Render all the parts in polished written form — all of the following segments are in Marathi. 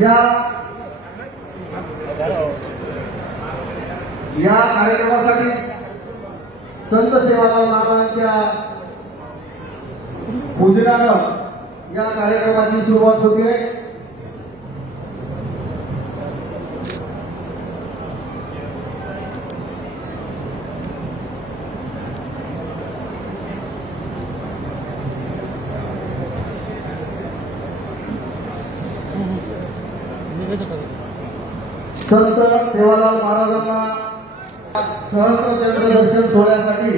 या कार्यक्रमासाठी संत सेवालाल महाराजांच्या पूजनानं या कार्यक्रमाची सुरुवात होते। संत सेवालाल महाराजांना सहस्त्रचंद्र दर्शन सोहळ्यासाठी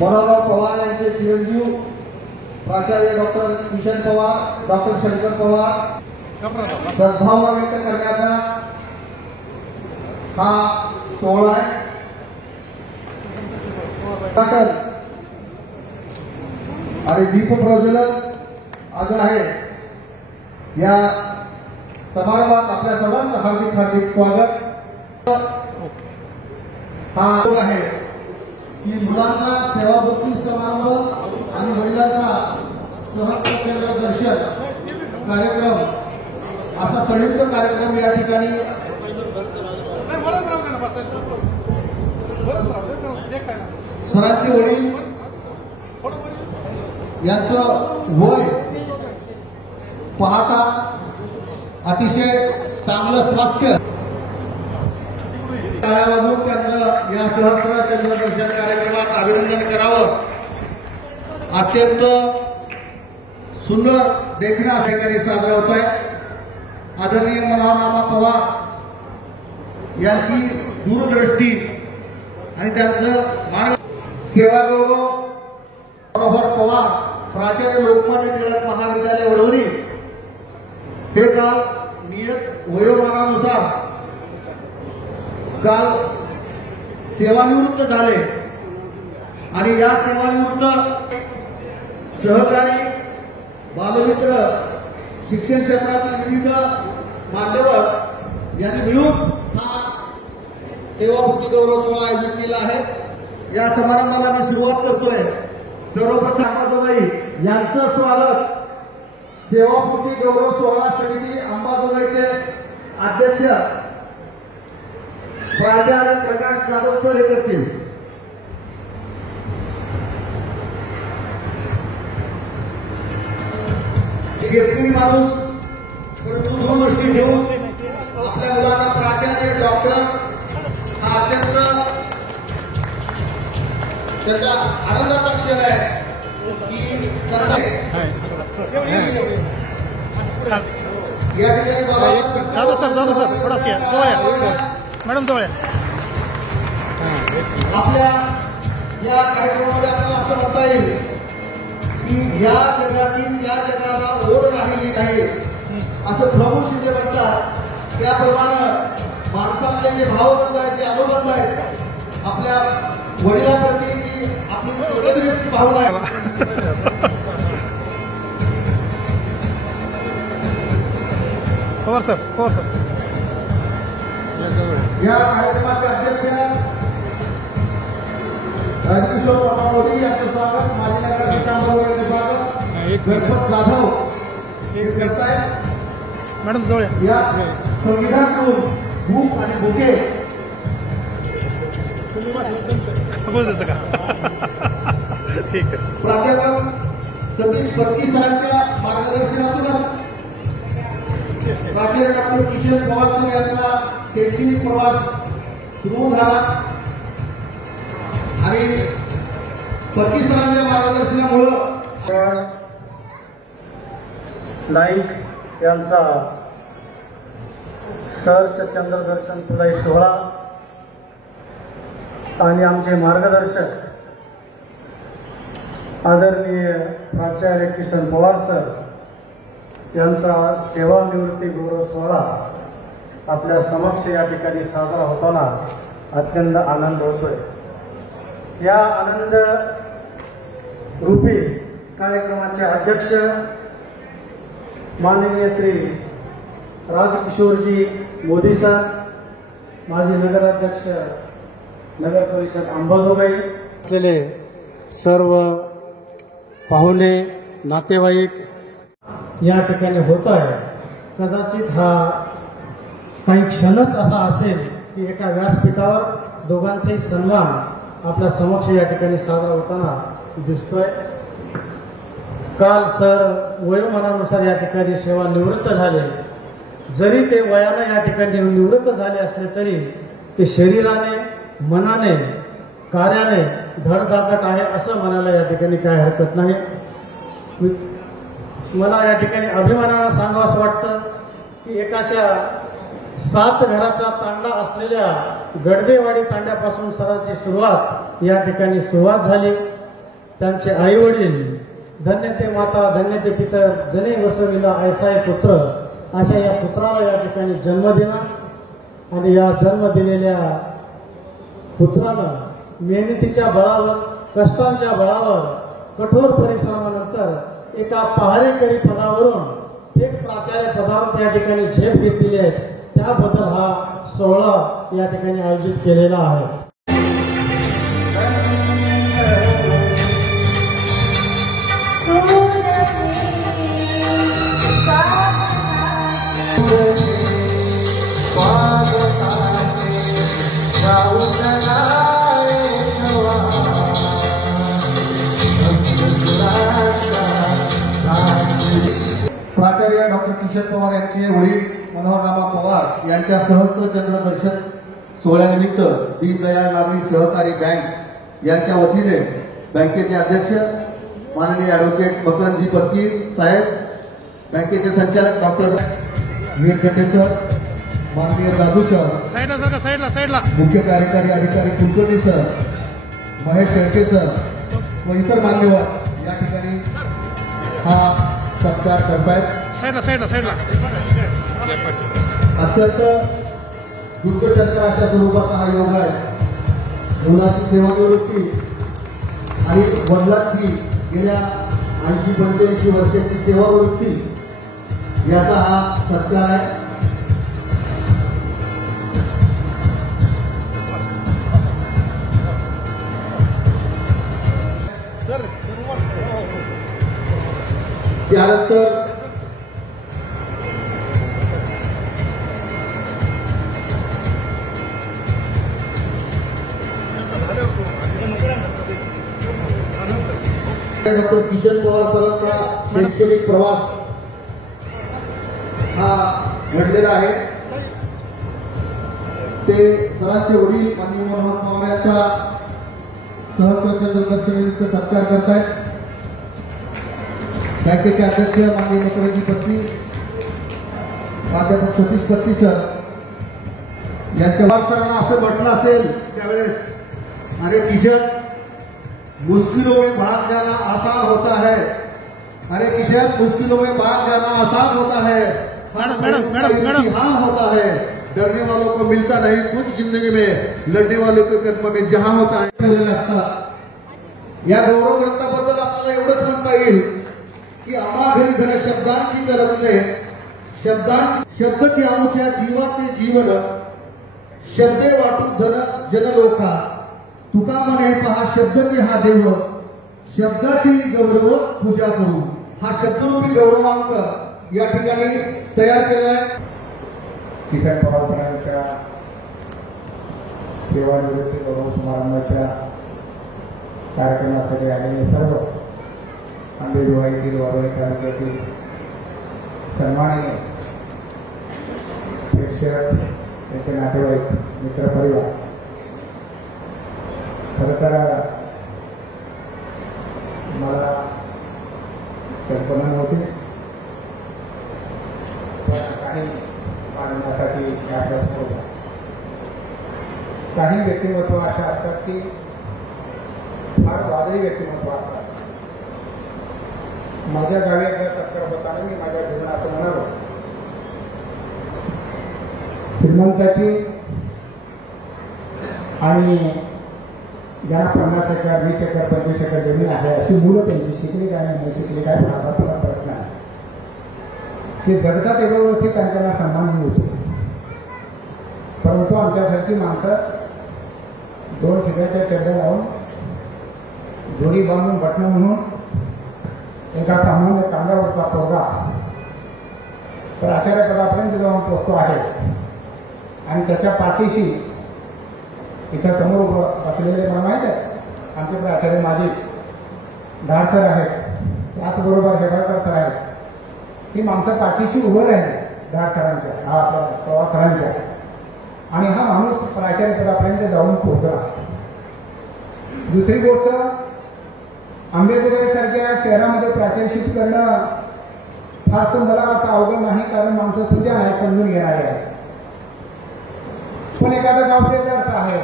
मनोहर पवार यांचे चिरंजीव प्राचार्य डॉक्टर किशन पवार, डॉक्टर शंकर पवार सद्भावना व्यक्त करण्याचा हा सोहळा आहे। आणि दीप प्रज्वलन आज आहे। या समारंभात आपल्या सर्वांचं हार्दिक हार्दिक स्वागत। हा आहे की मुलांचा सेवाभक्ती समारंभ आणि वडिलांचा सहस्त्रचंद्र दर्शन कार्यक्रम असा संयुक्त कार्यक्रम या ठिकाणी सरांचे वडील यांचं वय पाहता अतिशय चांगलं स्वास्थ्य त्यांचं या सहस्त्रचंद्र दर्शन कार्यक्रमात अभिनंदन करावं। अत्यंत सुंदर देखणा ठिकाणी साजरा होत आहे। आदरणीय मनोहरराव पवार यांची दूरदृष्टी आणि त्यांचं सेवागौरव मनोहर पवार प्राचार्य लोकमान्य टिळक महाविद्यालय वडवणी हे काल नियत वयोमानानुसार काल सेवानिवृत्त झाले आणि या सेवानिवृत्त सहकारी बालमित्र शिक्षण क्षेत्रातील विविध मान्यवर यांनी मिळून हा सेवापूर्ती गौरव सोहळा आयोजित केला आहे। या समारंभाला मी सुरुवात करतोय। सर्वप्रथम अंबाजोगाई यांचं स्वागत सेवापूर्ती गौरव सोहळा समिती अंबाजोगाईचे अध्यक्ष प्राचार्य प्रकाश जाधव हे करतील। शेतकरी माणूस दूरदृष्टी ठेवून आपल्या मुलांना प्राचार्य डॉक्टर हा अत्यंत त्याचा आनंदाचा क्षण आहे की या ठिकाणी दादा सर थोडासा जवळ मॅडम जवळ आपल्या या कार्यक्रमामध्ये आपल्याला असं म्हणता येईल की या जगाची त्या जगाला ओढ राहिली नाही असं प्रभू शिंदे म्हणतात। त्याप्रमाणे माणसातले जे भावबंध आहेत ते अनुबंध आहेत आपल्या वडिलांप्रती की आपली वडीलची भावना आहे। पवार सर या कार्यक्रमाचे अध्यक्ष किशोर मोदी यांचं स्वागत, माजी नगराध्यक्ष यांचं स्वागत, गणपत जाधव हे करतायत। मॅडम जवळ या संविधान बुक आणि बुके बोलायचं का? ठीक आहे। प्राध्यापक सतीश बत्ती सरांच्या मार्गदर्शनातूनच प्राचार्य डॉक्टर किशन पवार यांचा शैक्षणिक प्रवास सुरू झाला आणि बत्ती सरांच्या मार्गदर्शनामुळे नाईक यांचा सहर्ष चंद्रदर्शन तुलाई सोहळा आणि आमचे मार्गदर्शक आदरणीय प्राचार्य किशन पवार सर यांचा सेवानिवृत्ती गौरव सोहळा आपल्या समक्ष या ठिकाणी साजरा होताना अत्यंत आनंद होतोय। या आनंद रूपी कार्यक्रमाचे अध्यक्ष माननीय श्री राजकिशोरजी मोदी सर, माजी नगराध्यक्ष नगर परिषद अंबाजोगाई, असलेले सर्व पाहुणे नातेवाईक, या ठिकाणी होत आहे. कदाचित हा काही क्षणच असा असेल की एका व्यासपीठावर दोघांचाही सन्मान आपल्या समक्ष या ठिकाणी साजरा होताना दिसतोय. काल सर वयोमानानुसार या ठिकाणी सेवानिवृत्त झाले. जरी ते वयाने या ठिकाणी निवृत्त झाले असले तरी ते शरीराने मनाने कार्याने धडधाकट आहे असं म्हणायला या ठिकाणी काय हरकत नाही. मला या ठिकाणी अभिमानानं सांगावं वाटतं की एकाशा 7 घराचा तांडा असलेल्या गडदेवाडी तांड्यापासून सरांची सुरुवात या ठिकाणी सुरुवात झाली. त्यांचे आई वडील धन्य ते माता धन्य ते पितर जने वसविला ऐसाय पुत्र अशा या पुत्राला या ठिकाणी जन्म दिला आणि या जन्म दिलेल्या पुत्रानं मेहनतीच्या बळावर कष्टांच्या बळावर कठोर परिश्रमानंतर एका पहारेकरी पदावरून थेट प्राचार्य पदावर त्या ठिकाणी झेप घेतलेली आहे. त्याबद्दल हा सोहळा या ठिकाणी आयोजित केलेला आहे. प्राचार्य डॉक्टर किशोर पवार यांचे वडील मनोहररामा पवार यांच्या सहस्त्र चंद्र दर्शन सोहळ्यानिमित्त दीनदयाळ नागरी सहकारी बँक यांच्या वतीने बँकेचे अध्यक्ष माननीय ॲडव्होकेट मकरंदजी पत्की साहेब, बँकेचे संचालक डॉक्टर वीरखंडे सर, माननीय दादू सर, साईडला मुख्य कार्यकारी अधिकारी कुलकर्णी सर, महेश शेळके सर व इतर मान्यवर या ठिकाणी हा सत्कार करतायत. साईडला अत्यंत दुर्गचर्चा अशा स्वरूपाचा हा योग आहे. मुलाची सेवानिवृत्ती आणि वडिलांची गेल्या 80-85 वर्षांची सेवानिवृत्ती याचा हा सत्कार आहे. त्यानंतर डॉक्टर किशोर पवार सरांचा शैक्षणिक प्रवास हा घडलेला आहे. ते सरांचे वडील माननीय मनोहर पवार यांचा सहकार्यानिमित्त सत्कार करतायत. बँकेचे अध्यक्ष माननीय मकरंदजी पत्की, प्राध्यापक सतीश पत्की सर यांच्या सरांना असं म्हटलं असेल त्यावेळेस, अरे किशन मुश्किलों में भाग जाना आसान होता है, अरे किशन मुश्किलों में भाग जाना आसान होता है, मैडम हाल होता है, डरने वालों को मिलता नहीं कुछ जिंदगी में, लड़ने वालों के कर्म में जहां होता है असतात. या गौरव ग्रंथाबद्दल आपल्याला एवढंच म्हणता येईल की आम्हा घरी घड्या शब्दांची तरंगणे, शब्दची आमुच्या जीवाचे जीवन, शब्दे वाटू जनलोका, तुका म्हणे पहा शब्दचे हा देव, शब्दाची गौरव पूजा करू. हा शब्दरूपी गौरवांक या ठिकाणी तयार केला आहे. किसन पवार सरांच्या सेवानिवृत्ती गौरव समारंभाच्या कार्यक्रमासाठी आलेले सर्व आंबेजोगाईतील वारोळी तालुक्यातील सन्माननीय प्रेक्षक, त्यांचे नातेवाईक, मित्रपरिवार, खरं तर मला कल्पना नव्हती, पण काही मानण्यासाठी अभ्यास होता. काही व्यक्तिमत्व अशा असतात की फार वादळी व्यक्तिमत्व असतात. माझ्या गावी एकदा सत्कार होताना मी माझ्या जीवनात असं म्हणालो, श्रीमंताची आणि ज्यांना 50 एकर 20 एकर 25 एकर जमीन आहे अशी मुलं त्यांची शिकली काय नाही शिकली काय माझा तुला प्रश्न आहे. ते जगतात एवढं व्यवस्थित त्यांना सन्मान होतो, परंतु आमच्यासारखी माणसं 2 ठिकाणच्या चड्ड्या लावून दोरी बांधून बटणं म्हणून एका सामान्य कांद्यावरचा पोरगा प्राचार्यपदापर्यंत जाऊन पोहोचतो आहे आणि त्याच्या पाठीशी इथं समोर असलेले मला माहीत आहे आमचे प्राचार्य माझे धाड सर आहेत, त्याचबरोबर हेबाळकर सर आहेत. ही माणसं पाठीशी उभं राहिली धाड सरांच्या, हा आपल्या पवार सरांच्या, आणि हा माणूस प्राचार्यपदापर्यंत जाऊन पोहोचला. दुसरी गोष्ट, आंबेजोगाईसारख्या शहरामध्ये प्राचार्यशिप करणं फारसं मला वाटतं अवघड नाही, कारण माणसं सुद्धा आहे, समजून घेणारे आहे. पण एखादं गाव शेजारचं आहे,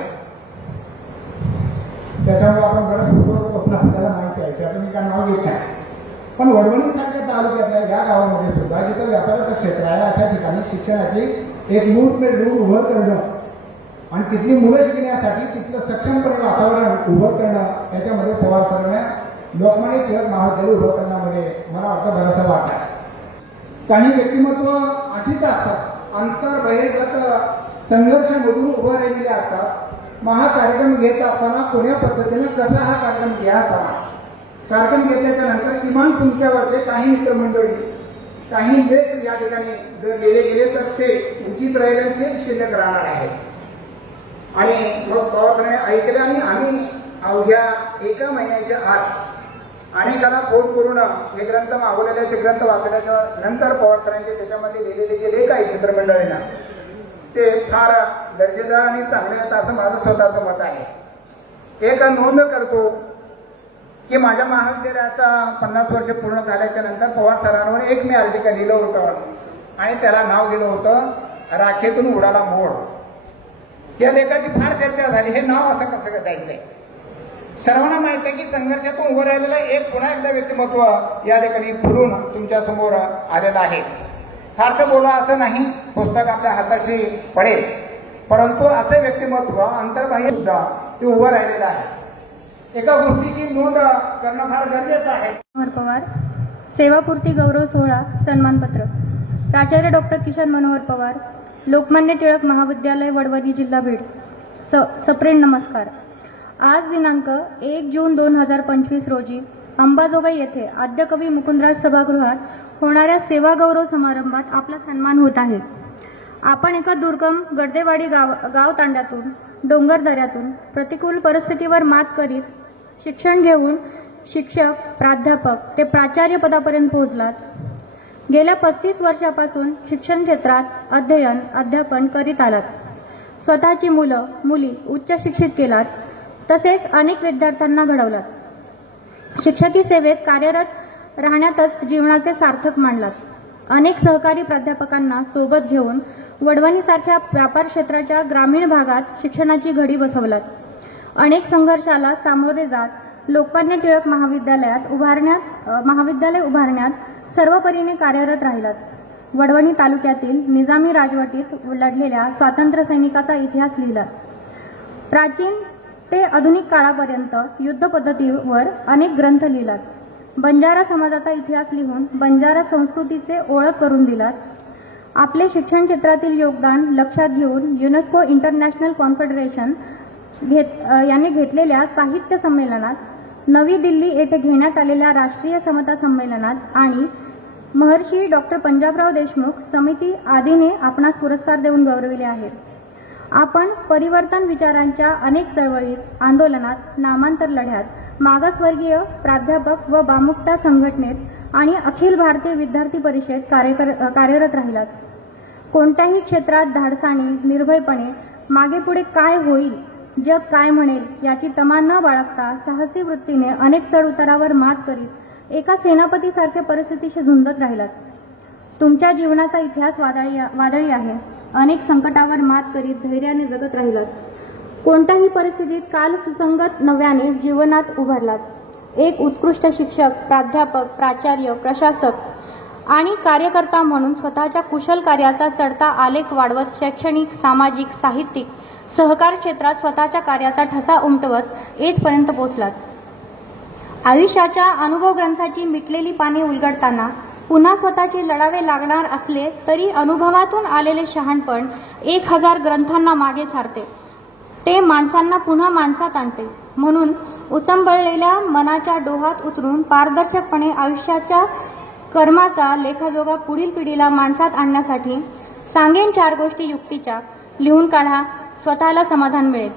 त्याच्यामुळे आपण बरंच दूर पोहोचणं आपल्याला माहिती आहे, त्याचं मी काय नाव घेत नाही. पण वडवणीसारख्या तालुक्यातल्या या गावामध्ये सुद्धा जिथं व्यापाराचं क्षेत्र आहे अशा ठिकाणी शिक्षणाची एक मूलभूत उभं करणं आणि तिथली मुलं शिकण्यासाठी तिथलं सक्षमपणे वातावरण उभं करणं, याच्यामध्ये पवार सरांना लोकमान्य टिळक महाविद्यालय उभं करण्यामध्ये मला वाटतं बराचसा वाटा आहे. काही व्यक्तिमत्व अशीच असतात, अंतर बहिर्गत संघर्षमधून उभं राहिलेले असतात. मग हा कार्यक्रम घेत असताना कोण्या पद्धतीने कसा हा कार्यक्रम घ्यायचा, कार्यक्रम घेतल्याच्या नंतर किमान तुमच्यावरचे काही मित्रमंडळी, काही लेख या ठिकाणी जर लिहिले गेले तर ते उचित राहिले आणि तेच शिल्लक राहणार आहे. आणि मग पवारने ऐकले आणि आम्ही अवघ्या एका महिन्याच्या आत अनेकांना फोन करून हे ग्रंथ मागवलेले, ते ग्रंथ वाचल्याच्या नंतर पवारकरांचे त्याच्यामध्ये लिहिलेले जे लेख आहेत मित्रमंडळींना ते फार दर्जेदार आणि चांगले आहेत असं माझं स्वतःचं मत आहे. एक नोंद करतो की माझ्या महाविद्यालयाचा 50 वर्ष पूर्ण झाल्याच्या नंतर पवार सरांवर एक मी अर्जिका लिहिलं होतं आणि त्याला नाव दिलं होतं राखेतून उडाला मोड. या लेखाची फार चर्चा झाली, हे नाव असं कसं द्यायचंय. सर्वांना माहित आहे की संघर्षातून उभं राहिलेलं एक पुन्हा एकदा व्यक्तिमत्व या ठिकाणी फुलून तुमच्या समोर आलेलं आहे. फारसं बोला असं नाही, पुस्तक आपल्या हाताशी पडेल, परंतु असं व्यक्तिमत्व अंतर्बाह्य सुद्धा ते उभं राहिलेलं आहे. एका गोष्टीची नोंद करणं फार गरजेचं आहे. पवार सेवापूर्ती गौरव सोहळा सन्मानपत्र प्राचार्य डॉक्टर किशन मनोहर पवार, लोकमान्य टिळक महाविद्यालय, वडवणी, जिल्हा बीड. सप्रेम नमस्कार. आज दिनांक 1 जून 2025 रोजी अंबाजोगाई येथे आद्यकवी मुकुंदराज सभागृहात होणाऱ्या सेवा गौरव समारंभात आपला सन्मान होत आहे. आपण एका दुर्गम गडदेवाडी गाव तांड्यातून, डोंगर दऱ्यातून प्रतिकूल परिस्थितीवर मात करीत शिक्षण घेऊन शिक्षक, प्राध्यापक ते प्राचार्य पदापर्यंत पोहोचलात. गेल्या 35 वर्षापासून शिक्षण क्षेत्रात अध्ययन, अध्यापन करीत आलात. स्वतःची मुलं, मुली उच्च शिक्षित केलात, तसेच अनेक विद्यार्थ्यांना घडवलात. शिक्षकी सेवेत कार्यरत राहण्यातच जीवनाचे सार्थक मानलात. अनेक सहकारी प्राध्यापकांना सोबत घेऊन वडवणीसारख्या व्यापार क्षेत्राच्या ग्रामीण भागात शिक्षणाची घडी बसवलात. अनेक संघर्षाला सामोरे जात लोकमान्य टिळक महाविद्यालय उभारण्यात सर्वपरीने कार्यरत राहिलात. वडवणी तालुक्यातील निजामी राजवटीत लढलेल्या स्वातंत्र्य सैनिकाचा इतिहास लिहिला. प्राचीन ते आधुनिक काळापर्यंत युद्ध पद्धतीवर अनेक ग्रंथ लिहिलात. बंजारा समाजाचा इतिहास लिहून बंजारा संस्कृतीचे ओळख करून दिलात. आपले शिक्षण क्षेत्रातील योगदान लक्षात घेऊन युनेस्को इंटरनॅशनल कॉन्फेडरेशन यांनी घेतलेल्या साहित्य संमेलनात, नवी दिल्ली येथे घेण्यात आलेल्या राष्ट्रीय समता संमेलनात आणि महर्षी डॉक्टर पंजाबराव देशमुख समिती आदीने आपणास पुरस्कार देऊन गौरविले आहे. आपण परिवर्तन विचारांच्या अनेक चळवळीत, आंदोलनात, नामांतर लढ्यात, मागासवर्गीय प्राध्यापक व बामुक्ता संघटनेत आणि अखिल भारतीय विद्यार्थी परिषद कार्यरत राहिलात. कोणत्याही क्षेत्रात धाडसाने, निर्भयपणे मागे पुढे काय होईल, जग काय म्हणेल याची तमा न बाळगता साहसी वृत्तीने अनेक चढउतारावर मात करीत एका सेनापतीसारख्या परिस्थितीशी झुंजत राहिलात. तुमच्या जीवनाचा इतिहास वादळी आहे. अनेक संकटावर मात करीत धैर्याने जगत राहिलात. कोणत्याही परिस्थितीत काल सुसंगत नव्याने जीवनात उभारलात. एक उत्कृष्ट शिक्षक, प्राध्यापक, प्राचार्य, प्रशासक आणि कार्यकर्ता म्हणून स्वतःच्या कुशल कार्याचा चढता आलेख वाढवत शैक्षणिक, सामाजिक, साहित्यिक, सहकार क्षेत्रात स्वतःच्या कार्याचा ठसा उमटवत येथपर्यंत पोहोचलात. आयुष्याच्या अनुभव ग्रंथाची मिटलेली पाने उलगडताना पुन्हा स्वतःचे लढावे लागणार असले तरी अनुभवातून आलेले शहाणपण 1000 ग्रंथांना मागे सारते. ते माणसांना पुन्हा माणसात आणते. म्हणून उचंबळलेल्या मनाच्या डोहात उतरून पारदर्शकपणे आयुष्याच्या कर्माचा लेखाजोगा पुढील पिढीला माणसात आणण्यासाठी सांगेन 4 गोष्टी युक्तीच्या, लिहून काढा, स्वतःला समाधान मिळेल.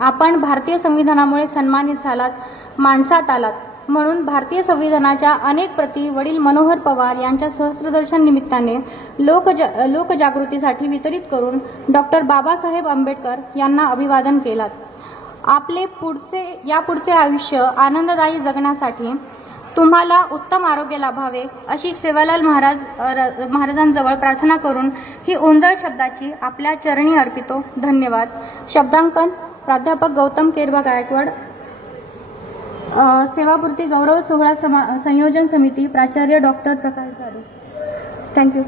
आपण भारतीय संविधानामुळे सन्मानित झालात, माणसात आलात. म्हणून भारतीय संविधानाच्या अनेक प्रती वडील मनोहर पवार यांच्या सहस्त्रदर्शन निमित्ताने लोकजागृतीसाठी वितरित करून डॉक्टर बाबासाहेब आंबेडकर यांना अभिवादन केलात. आपले यापुढचे आयुष्य आनंददायी जगण्यासाठी तुम्हाला उत्तम आरोग्य लाभावे अशी सेवालाल महाराजांजवळ प्रार्थना करून ही ओंजळ शब्दाची आपल्या चरणी अर्पितो. धन्यवाद. शब्दांकन प्राध्यापक गौतम केरबा गायकवाड. सेवापूर्ती गौरव सोहळा संयोजन समिती प्राचार्य डॉक्टर प्रकाश जाधव. थँक्यू.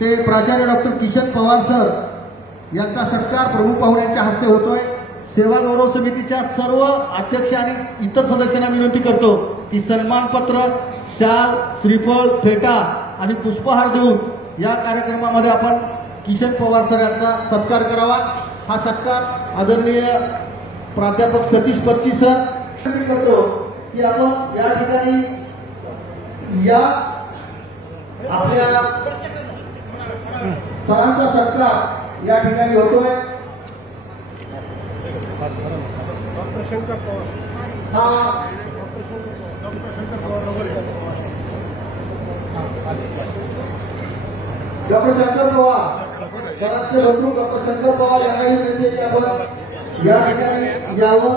ते प्राचार्य डॉक्टर किशन पवार सर यांचा सत्कार प्रमुख पाहुण्यांच्या हस्ते होतोय. सेवा गौरव समितीच्या सर्व अध्यक्ष आणि इतर सदस्यांना विनंती करतो की सन्मानपत्र, शाल, श्रीफळ, फेटा आणि पुष्पहार देऊन या कार्यक्रमामध्ये आपण किशन पवार सर यांचा सत्कार करावा. हा सत्कार आदरणीय प्राध्यापक सतीश पत्की सर करतो की आपण या ठिकाणी या आपल्या सरांचा सत्कार या ठिकाणी होतोय. डॉक्टर शंकर पवार सरांचे बंधू डॉक्टर शंकर पवार यांनाही विनंती की आपण या ठिकाणी यावं.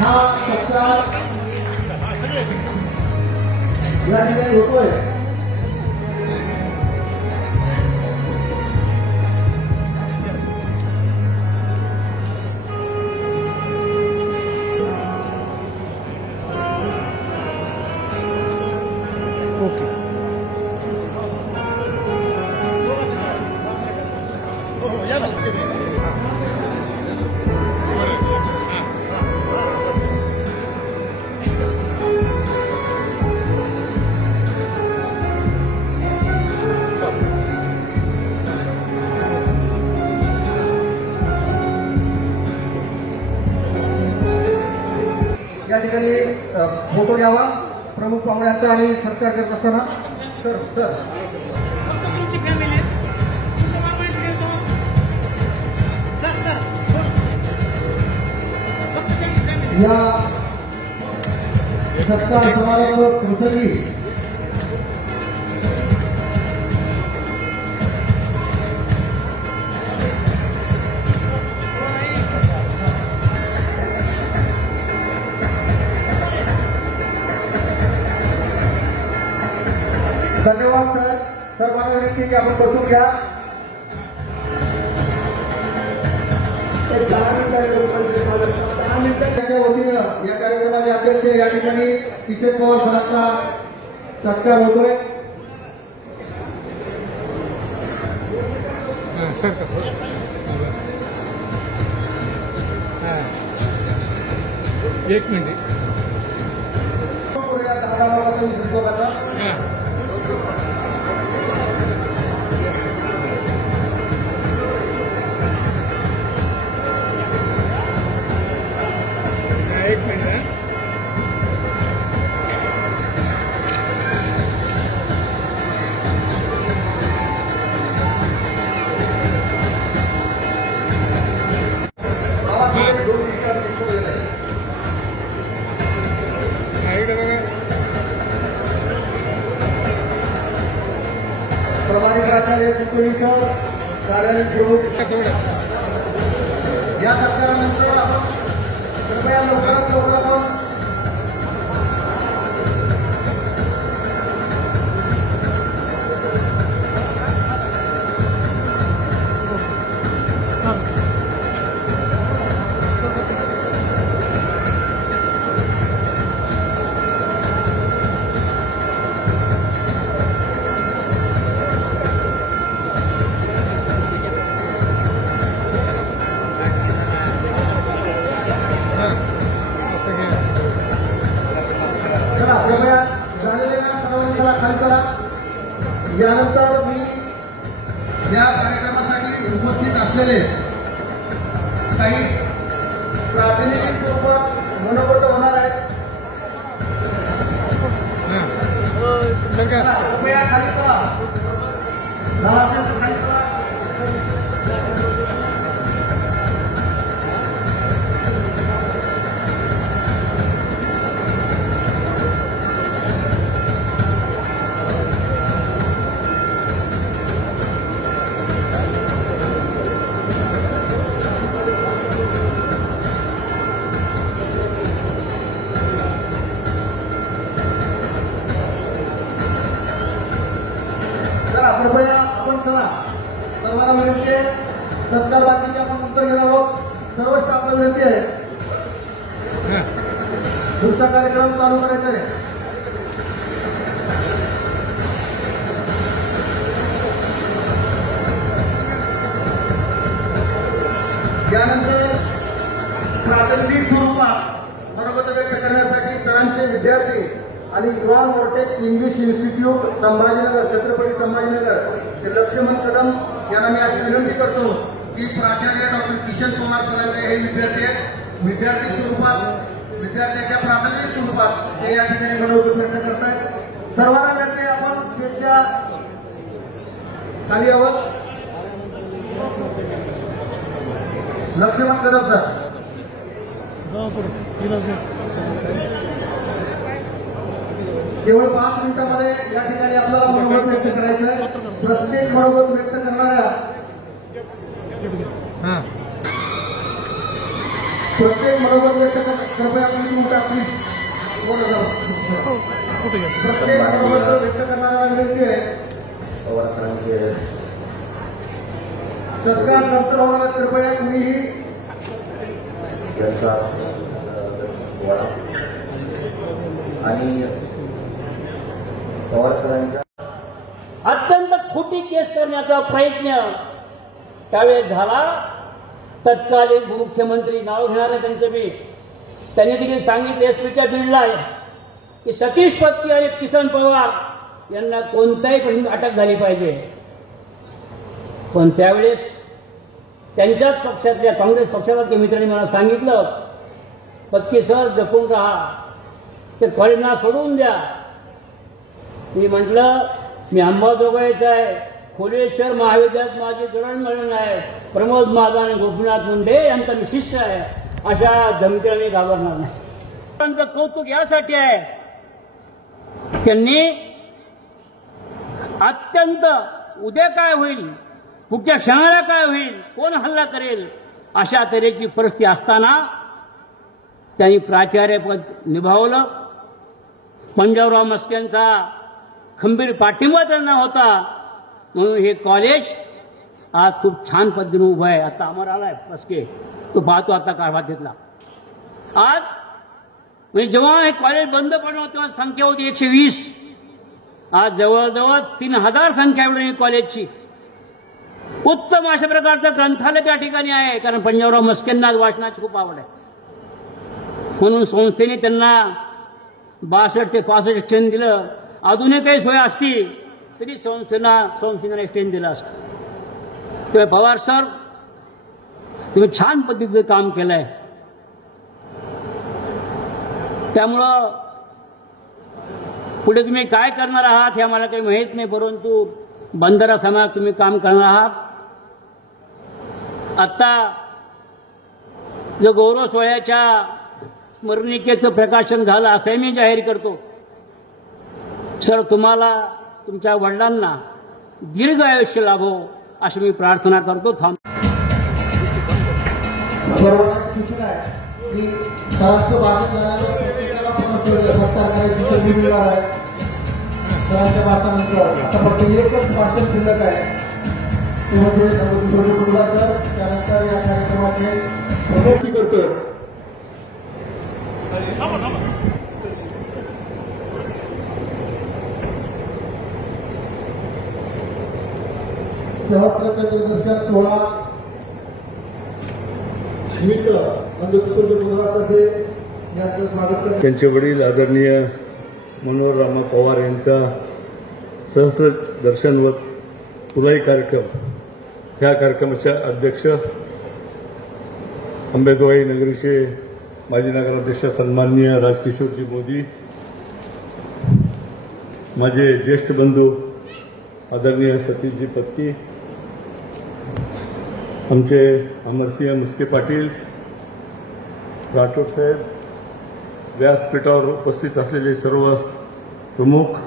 हा सत्कार या ठिकाणी होतोय. या ठिकाणी फोटो घ्यावा प्रमुख पाहुण्यांचा आणि सत्कार करत असताना. सर या सत्कार समारंभ प्रसंगी धन्यवाद सर. सर्वांना विनंती की आपण बसून घ्या. त्याच्या वतीनं या कार्यक्रमाचे अध्यक्ष या ठिकाणी किशन पवार सरांचा सत्कार होतोय. एक मिनिट. प्रभारी प्राचार्य कुलसर कार्यालय प्रमुख या सत्कारानंतर आपण कृपया लवकरात लवकर आपण यानंतर मी या कार्यक्रमासाठी उपस्थित असलेले काही प्रातिनिधिक स्वरूपात मनोगत होणार आहेत. कृपया खाली पहा. खाली पहा. कृपया आपण चला. सर्वांना विनंती आहे. सत्कार बाकीचे आपण उत्तर घेणार आहोत. सर्व स्टाफला विनंती आहे. पुढचा कार्यक्रम चालू करायचा आहे. यानंतर प्रातिनिधिक स्वरूपात मनोगत व्यक्त करण्यासाठी सरांचे विद्यार्थी आणि Evan vortex English institute Sambhajinagar, Chhatrapati Sambhajinagar ते लक्ष्मण कदम यांना मी अशी विनंती करतो की प्राचार्य डॉक्टर किशन कुमार सरांचे हे विद्यार्थी आहेत. विद्यार्थी स्वरूपात विद्यार्थ्याच्या प्रातिनिधिक स्वरूपात ते या ठिकाणी मनोगत व्यक्त करतायत. सर्वांना विनंती आपण स्टेजच्या खाली यावं. लक्ष्मण कदम सर. केवळ 5 मिनिटांमध्ये या ठिकाणी आपल्याला मनोगत व्यक्त करायचं आहे. प्रत्येक मनोगत व्यक्त करणाऱ्या प्रत्येक मनोगत व्यक्त कृपया प्लीज मोठा प्लीज प्रत्येक मनोगत व्यक्त करणाऱ्या विनंती आहे. सत्कार नंतर होणार. कृपया तुम्हीही आणि पवार सरांच्या अत्यंत खोटी केस करण्याचा प्रयत्न त्यावेळेस झाला. तत्कालीन मुख्यमंत्री नाव घेणारे त्यांचे मी त्यांनी देखील सांगितले एसपीच्या बिल्डला की सतीश पत्की आणि किसन पवार यांना कोणत्याही प्रश्न अटक झाली पाहिजे. पण त्यावेळेस त्यांच्याच पक्षातल्या काँग्रेस पक्षातल्या मित्रांनी मला सांगितलं पत्की सर जपून राहा, ते कॉलेजना सोडून द्या. मी म्हटलं मी अंबाजोगाईचा आहे, खोलेश्वर महाविद्यालयात माझे जडणघडण आहे, प्रमोद महाजन आणि गोपीनाथ मुंडे यांचा मी शिष्य आहे. अशा धमक्या मी घाबरणार नाही. त्यांचं कौतुक यासाठी आहे त्यांनी अत्यंत उद्या काय होईल, पुढच्या क्षणाला काय होईल, कोण हल्ला करेल अशा तऱ्हेची परिस्थिती असताना त्यांनी प्राचार्यपद निभावलं. पंजाबराव मस्केंचा खंबीर पाठिंबा त्यांना होता म्हणून हे कॉलेज आज खूप छान पद्धतीने उभं आहे. आता आम्हाला आलाय मस्के, तो पाहतो आता कारभातीतला. आज म्हणजे जेव्हा हे कॉलेज बंद पडलं तेव्हा संख्या होती 120. आज जवळजवळ 3000 संख्या एवढी कॉलेजची. उत्तम अशा प्रकारचं ग्रंथालय त्या ठिकाणी आहे, कारण पंजाबराव मस्केंना वाचनाची खूप आवड आहे. म्हणून संस्थेने त्यांना 62 ते 65 एक्सटेंड दिलं. अजूनही काही सोय असती तरी संस्थेनं एक्सटेंड दिलं असतं. तेव्हा पवार सर तुम्ही छान पद्धतीचं काम केलंय. त्यामुळं पुढे तुम्ही काय करणार आहात हे आम्हाला काही माहीत नाही, परंतु बंधारा समाजात तुम्ही काम करणार आहात. आता जो गौरव सोहळ्याच्या स्मरणिकेचं प्रकाशन झालं असंही मी जाहीर करतो. सर तुम्हाला तुमच्या वडिलांना दीर्घ आयुष्य लाभो अशी मी प्रार्थना करतो. सर्वांना सूचना आहे की सरांचं भाषण झाल्यावर प्रत्येकाला सत्कार करायची संधी मिळणार आहे. सरांच्या भाषणानंतर आता फक्त एकच भाषण शिल्लक आहे, ते म्हणजे सर्वोच्च कुटुंबाचं. त्यानंतर या कार्यक्रमाचे प्रमुखी करतो. सहस्राच्या दिवसात सोहळा निमित्त कुटुंबातर्फे यांचं स्वागत करतो. त्यांचे वडील आदरणीय मनोहररामा पवार यांचा सहस्र दर्शन व तुलाई कार्यक्रम ह्या कार्यक्रमाच्या अध्यक्ष अंबेजोगाई नगरीचे माजी नगराध्यक्ष सन्माननीय राजकिशोरजी मोदी, माझे ज्येष्ठ बंधू आदरणीय सतीशजी पत्की, आमचे अमरसिंह मुस्के पाटील, राठोड साहेब, व्यासपीठावर उपस्थित असलेले सर्व प्रमुख,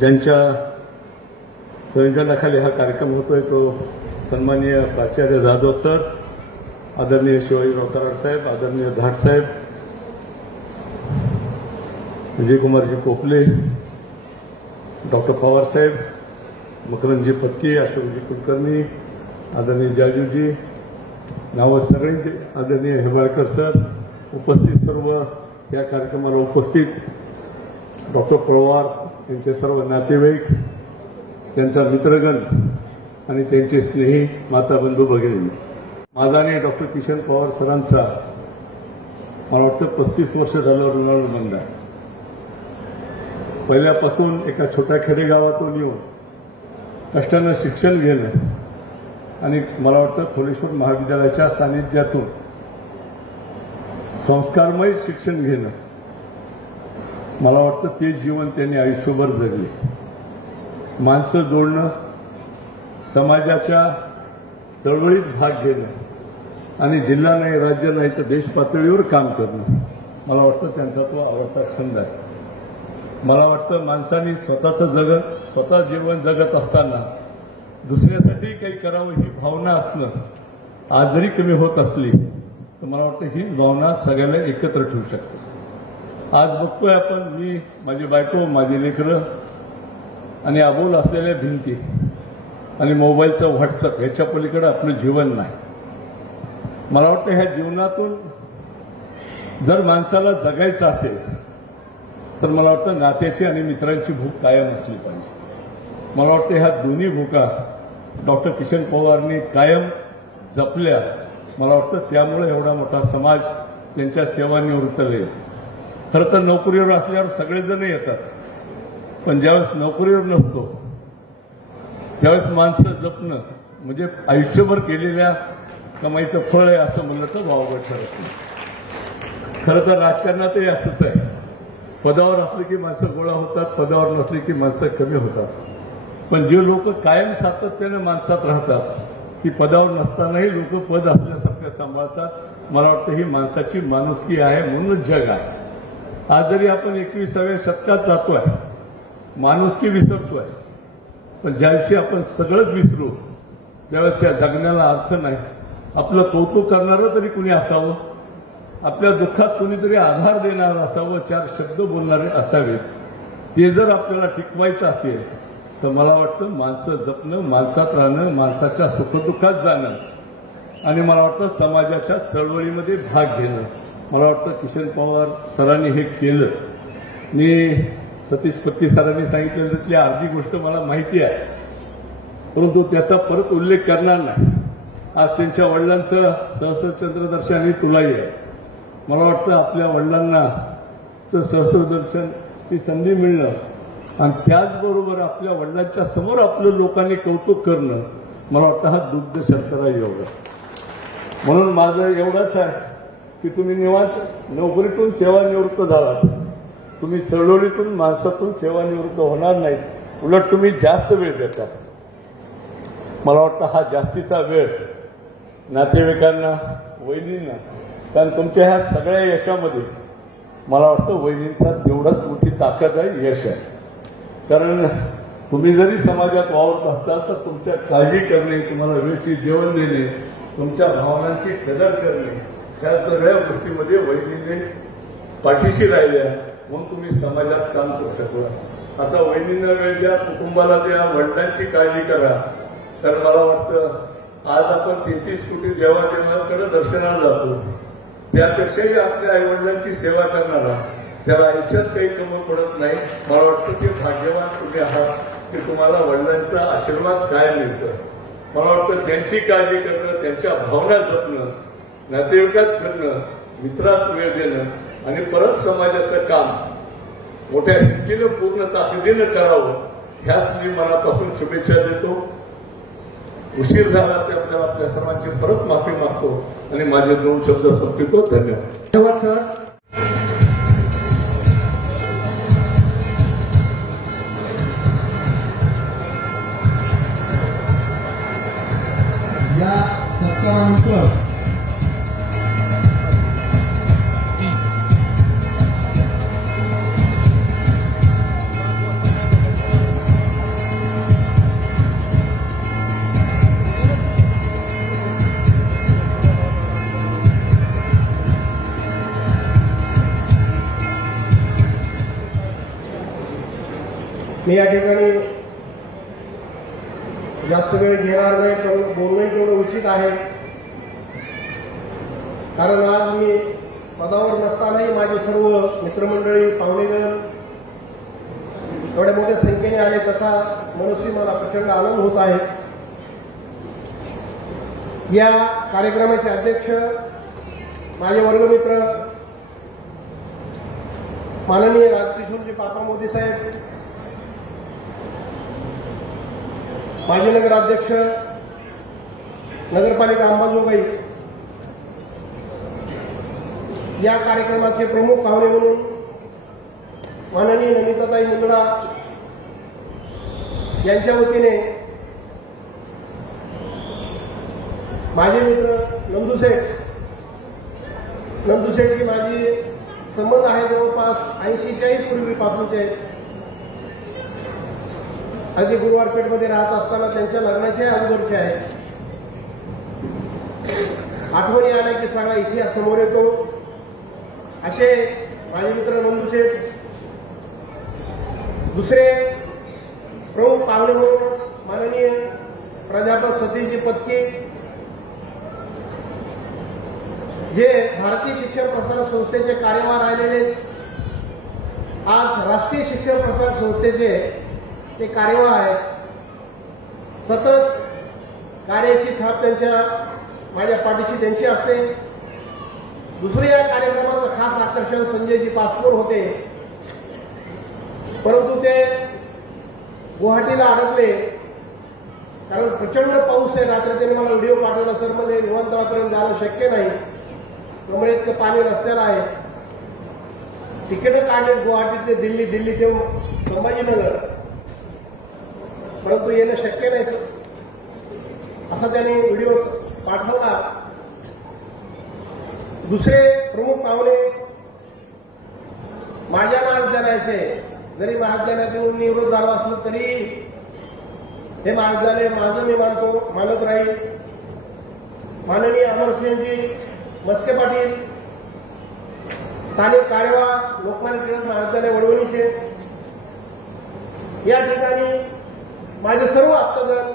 ज्यांच्या संयोजनाखाली हा कार्यक्रम होतोय तो सन्माननीय प्राचार्य जाधव सर, आदरणीय शिवाजीराव कराड साहेब, आदरणीय धाट साहेब, विजयकुमारजी पोपले, डॉक्टर पवार साहेब, मकरंदजी पत्की, अशोकजी कुलकर्णी, आदरणीय जाजूजी, नावं सगळ्यांचे, आदरणीय हेबाळकर सर, उपस्थित सर्व या कार्यक्रमाला उपस्थित डॉक्टर पवार यांचे सर्व नातेवाईक, त्यांचा मित्रगण आणि त्यांचे स्नेही माता बंधू भगिनी, माझा आणि डॉक्टर किशन पवार सरांचा मला वाटतं 35 वर्ष झालं ऋणानुबंध आहे. पहिल्यापासून एका छोट्या खेडेगावातून येऊन कष्टानं शिक्षण घेणं आणि मला वाटतं खोलेश्वर महाविद्यालयाच्या सानिध्यातून संस्कारमय शिक्षण घेणं, मला वाटतं ते जीवन त्यांनी आयुष्यभर जगले. माणसं जोडणं, समाजाच्या चळवळीत भाग घेणं आणि जिल्हा नाही, राज्य नाही तर देश पातळीवर काम करणं, मला वाटतं त्यांचा तो आवडता छंद आहे. मला वाटतं माणसांनी स्वतः जीवन जगत असताना दुसऱ्यासाठी काही करावं ही भावना असणं आज जरी कमी होत असली तर मला वाटतं हीच भावना सगळ्यांना एकत्र ठेवू शकते. आज बघतोय आपण, मी, माझी बायको, माझी लेकरं आणि अबोल असलेल्या भिंती आणि मोबाईलचं व्हॉट्सअप ह्याच्या पलीकडे आपलं जीवन नाही. मला वाटतं ह्या जीवनातून जर माणसाला जगायचं असेल तर मला वाटतं नात्याची आणि मित्रांची भूक कायम असली पाहिजे. मला वाटतं ह्या दोन्ही भूका डॉक्टर किशन पवारनी कायम जपल्या. मला वाटतं त्यामुळे एवढा मोठा समाज त्यांच्या सेवानिवृत्तीला येतो. खरं तर नोकरीवर असल्यावर सगळेजण येतात, पण ज्यावेळेस नोकरीवर नसतो त्यावेळेस माणसं जपणं म्हणजे आयुष्यभर केलेल्या कमाईचं फळ आहे असं म्हणलं तर वावगं ठरत नाही. खरं तर राजकारणातही असंच आहे. पदावर असले की माणसं गोळा होतात, पदावर नसले की माणसं कमी होतात. पण जे लोक कायम सातत्याने माणसात राहतात ती पदावर नसतानाही लोक पद असल्यासारखं सांभाळतात. मला वाटतं ही माणसाची माणुसकी आहे, म्हणूनच जग आहे. आज जरी आपण 21व्या शतकात जातोय, माणुसकी विसरतोय, पण ज्या दिवशी आपण सगळंच विसरू त्यावेळेस त्या जगण्याला अर्थ नाही. आपलं कौतुक करणारं तरी कुणी असावं, आपल्या दुःखात कुणीतरी आधार देणारं असावं, 4 शब्द बोलणारे असावेत. ते जर आपल्याला टिकवायचं असेल तर मला वाटतं माणसं जपणं, माणसात राहणं, माणसाच्या सुखदुःखात जाणं आणि मला वाटतं समाजाच्या चळवळीमध्ये भाग घेणं. मला वाटतं किशन पवार सरांनी हे केलं. मी सतीश पत्की सरांनी सांगितलं त्यातली अर्धी गोष्ट मला माहिती आहे, परंतु त्याचा परत उल्लेख करणार नाही. आज त्यांच्या वडिलांचं सहस्रचंद्र दर्शन ही तुलाही आहे. मला वाटतं आपल्या वडिलांना सहस्रदर्शनची संधी मिळणं आणि त्याचबरोबर आपल्या वडिलांच्या समोर आपलं लोकांनी कौतुक करणं, मला वाटतं हा दुग्ध शर्करा योग. म्हणून माझं एवढंच आहे की तुम्ही निवांत नोकरीतून सेवानिवृत्त झालात, तुम्ही चळवळीतून माणसातून सेवानिवृत्त होणार नाही, उलट तुम्ही जास्त वेळ देता. मला वाटतं हा जास्तीचा वेळ नातेवाईकांना, वहिनींना, कारण तुमच्या ह्या सगळ्या यशामध्ये मला वाटतं वहिनींचा तेवढाच मोठी ताकद आहे, यश आहे. कारण तुम्ही जरी समाजात वावरत असताल तर तुमच्या काळजी करणे, तुम्हाला वेळची जेवण देणे, तुमच्या भावनांची कदर करणे, ह्या सगळ्या गोष्टीमध्ये वहिनीने पाठीशी राहिल्या, म्हणून तुम्ही समाजात काम करू शकला. आता वहिनींना वेळ द्या, कुटुंबाला द्या, वडिलांची काळजी करा. कारण मला वाटतं आज आपण 33 कोटी देवादेवांकडे दर्शनाला जातो, त्यापेक्षाही आपल्या आईवडिलांची सेवा करणारा त्याला आयुष्यात काही कमी पडत नाही. मला वाटतं की भाग्यवान तुम्ही आहात की तुम्हाला वडिलांचा आशीर्वाद काय मिळतं. मला वाटतं त्यांची काळजी करणं, त्यांच्या भावना जपणं, नातेवाईकात करणं, मित्रात वेळ देणं आणि परत समाजाचं काम मोठ्या हिमतीनं पूर्ण ताकदीनं करावं, ह्याच मी मनापासून शुभेच्छा देतो. उशीर झाला ते आपल्याला आपल्या सर्वांची परत माफी मागतो. आणि माझे 2 शब्द संपवितो. धन्यवाद. धन्यवाद सर. या सत्कारानंतर मी या ठिकाणी जास्त वेळ घेणार नाही, पण बोलणंही तेवढं उचित आहे. कारण आज मी पदावर नसतानाही माझे सर्व मित्रमंडळी, पाहुणेगण एवढ्या मोठ्या संख्येने आले, तसा मनस्वी मला प्रचंड आनंद होत आहे. या कार्यक्रमाचे अध्यक्ष माझे वर्गमित्र माननीय राजकिशोरजी पापा मोदी साहेब, माजी नगराध्यक्ष नगरपालिका अंबाजोगाई, या कार्यक्रमाचे प्रमुख पाहुणे म्हणून माननीय नमिताताई मुंदडा यांच्या वतीने माझे मित्र नंदूशेठची माझी संबंध आहे जवळपास 80च्याही पूर्वीपासूनचे. अगदी गुरुवारपेठमध्ये राहत असताना त्यांच्या लग्नाचे अगोदरचे आहे. आठवणी आल्या की सगळा इतिहास समोर येतो. असे माझे मित्र नंदूशेठ. दुसरे प्रमुख पाहुणे म्हणून माननीय प्राध्यापक सतीशजी पत्की, जे भारतीय शिक्षण प्रसारक संस्थेचे कार्यवाह राहिलेले, आज राष्ट्रीय शिक्षण प्रसारक संस्थेचे ते कार्यवाह आहेत. सतत कार्याची थाप माझ्या पाठीशी त्यांची असते. दुसरे या कार्यक्रमाचं खास आकर्षण संजयजी पासपोर होते, परंतु ते गुवाहाटीला अडकले. कारण प्रचंड पाऊस आहे. रात्री त्यांनी मला व्हिडिओ पाठवला, सर म्हणजे विमानतळापर्यंत जाणं शक्य नाही, त्यामुळे इतकं पाणी रस्त्याला आहे. तिकीटं काढले गुवाहाटी ते दिल्ली ते संभाजीनगर, परंतु येणं शक्य नाही असा त्यांनी व्हिडिओ पाठवला. दुसरे प्रमुख पाहुणे माझ्या महाविद्यालयाचे, जरी महाविद्यालयातून निवृत्त झाला असलं तरी हे महाविद्यालय माझं मी मानत राहील. माननीय अमरसिंहजी मस्के पाटील, स्थानिक कार्यवाह लोकमान्य टिळक महाविद्यालय वडवणीचे. या ठिकाणी माझे सर्व आप्तगण,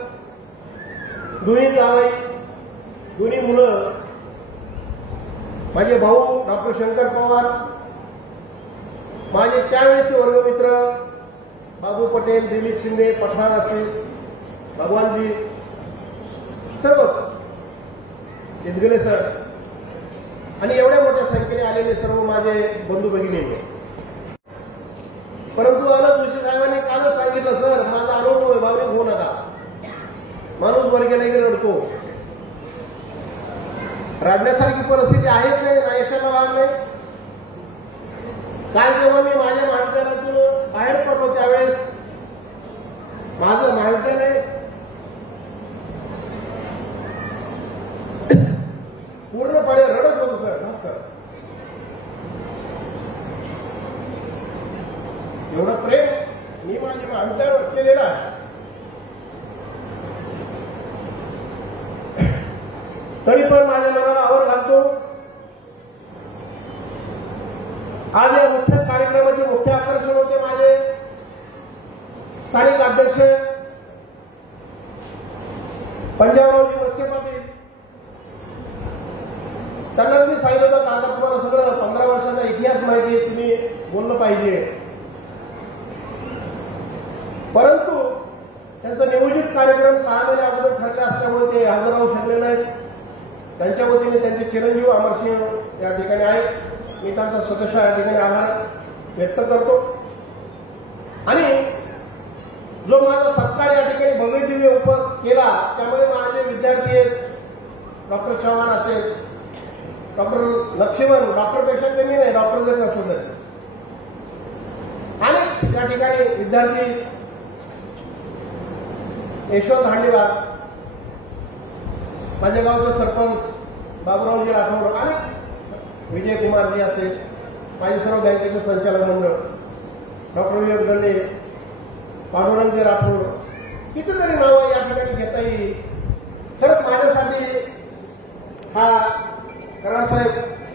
दोन्ही जावई, दोन्ही मुलं, माझे भाऊ डॉक्टर शंकर पवार, माझे त्यावेळेचे वर्गमित्र बाबू पटेल, दिलीप शिंदे, पठाण असेल, भगवानजी, सर्वच इदगले सर आणि एवढ्या मोठ्या संख्येने आलेले सर्व माझे बंधू भगिनी. परंतु अलग जोशी साहेबांनी कालच सांगितलं, सर माझा अनुभव भावनिक होऊ नका, माणूस वर गेला की रडतो. रडण्यासारखी परिस्थिती आहेच नाही, नाहीशाला वागले. काल जेव्हा मी माझ्या महाविद्यालयातून बाहेर पडलो त्यावेळेस माझं महाविद्यालय पूर्णपणे रडत होतं सर. एवढं प्रेम मी माझ्या महाविद्यालयावर केलेलं आहे. तरी पण माझ्या मनाला आवर घालतो. आज या मुख्य कार्यक्रमाचे मुख्य आकर्षण होते माझे स्थानिक अध्यक्ष पंजाबरावजी मस्के पाटील. त्यांनाच मी सांगितलं होतं, आता तुम्हाला सगळं 15 वर्षाचा इतिहास माहिती आहे, तुम्ही बोललं पाहिजे. परंतु त्यांचा नियोजित कार्यक्रम 6 महिने अगोदर ठरले असल्यामुळे ते हजर राहू शकले नाहीत. त्यांच्या वतीने त्यांचे चिरंजीव अमरसिंह या ठिकाणी आहेत. मी त्यांचा स्वतः या ठिकाणी आभार व्यक्त करतो. आणि जो माझा सत्कार या ठिकाणी भव्य दिव्य केला त्यामध्ये माझे विद्यार्थी आहेत, डॉक्टर चव्हाण असेल, डॉक्टर लक्ष्मण, डॉक्टरपेक्षा कमी नाही, डॉक्टर जर नसलं तरी. आणि त्या ठिकाणी विद्यार्थी यशवंत हांडेवार, माझ्या गावचे सरपंच बाबुरावजी राठोड आणि विजयकुमारजी असेल, माझे सर्व बँकेचे संचालक मंडळ, डॉक्टर विवेक गल्ले, पांडुरंगजी राठोड, कितीतरी नावं या ठिकाणी घेता येईल. खरंच माझ्यासाठी हा कराडसाहेब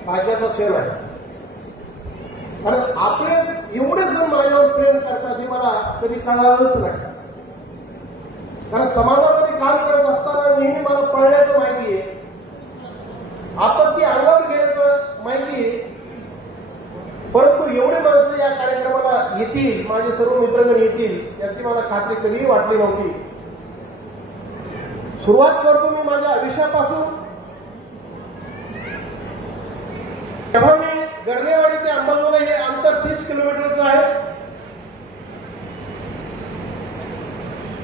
भाग्याचा क्षण आहे. कारण आपले एवढेच जण माझ्यावर प्रेम करतात हे मला कधी कळालंच नाही. कारण समाजामध्ये काम करत असताना नेहमी मला पळण्याचं माहिती आहे, आपत्ती अंगावर घ्यायचं माहिती आहे. परंतु एवढे माणसं या कार्यक्रमाला येतील, माझे सर्व मित्रगण येतील याची मला खात्री कधीही वाटली नव्हती. सुरुवात करतो मी माझ्या आयुष्यापासून. तेव्हा मी गर्देवाडी ते अंबाजोगाई हे अंतर 30 किलोमीटरचं आहे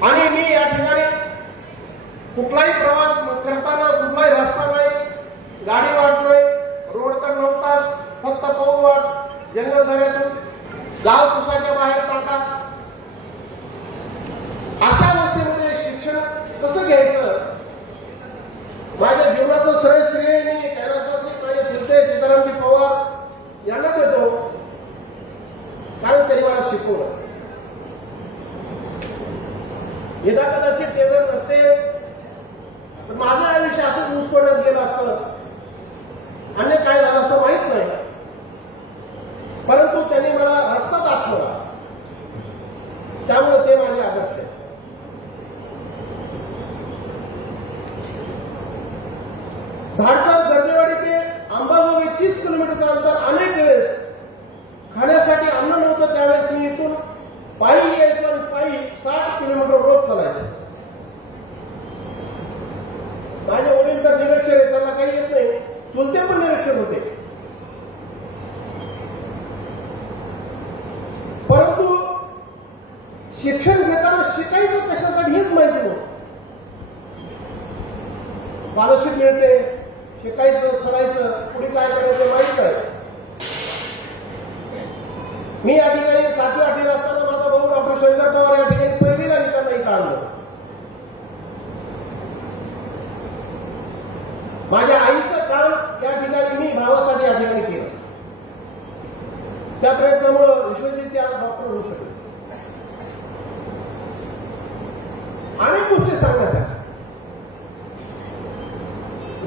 आणि मी या ठिकाणी कुठलाही प्रवास करताना कुठलाही रस्ता नाही, गाडी वाट नाही, रोड तर नव्हताच, फक्त पाऊल वाट, जंगल दऱ्यातून गाव कुसाच्या बाहेर टाका. अशा अवस्थेमध्ये शिक्षण कसं घ्यायचं, माझ्या जीवनाचं सरळ श्रेय मी कैलासवासी माझे चिंते सीतारामजी पवार यांना देतो, कारण त्यांनी मला शिकवलं. यदा कदाचित ते जर नसते तर माझं आयुष्य असंच मुसपडत गेलं असतं, अन्य काय झालं असं माहीत नाही. परंतु त्यांनी मला रस्ता दाखवला, त्यामुळे ते माझे आदर्श आहे. धाडसा गर्देवाडी ते अंबाजोगाई 30 किलोमीटरचं अंतर. अनेक वेळेस खाण्यासाठी अन्न नव्हतं, त्यावेळेस मी इथून पायी यायचो आणि पायी 60 किलोमीटर रोज चालायचं. माझे वडील तर निरक्षर आहेत, त्यांना काही येत नाही, चुलते पण निरक्षर होते. परंतु शिक्षण घेताना शिकायचं कशासाठी हेच माहिती नव्हतं. स्कॉलरशिप मिळते, शिकायचं, चलायचं, पुढे काय करायचं माहीत नाही. मी या ठिकाणी 7वी 8वी असताना माझा भाऊ डॉक्टर शंकर पवार या ठिकाणी 1लीला निघताना इथं आणलं. माझ्या आईचं काम या ठिकाणी मी भावासाठी या ठिकाणी केलं. त्या प्रयत्नामुळे विश्वजित त्या डॉक्टर होऊ शकले. अनेक गोष्टी सांगण्यासाठी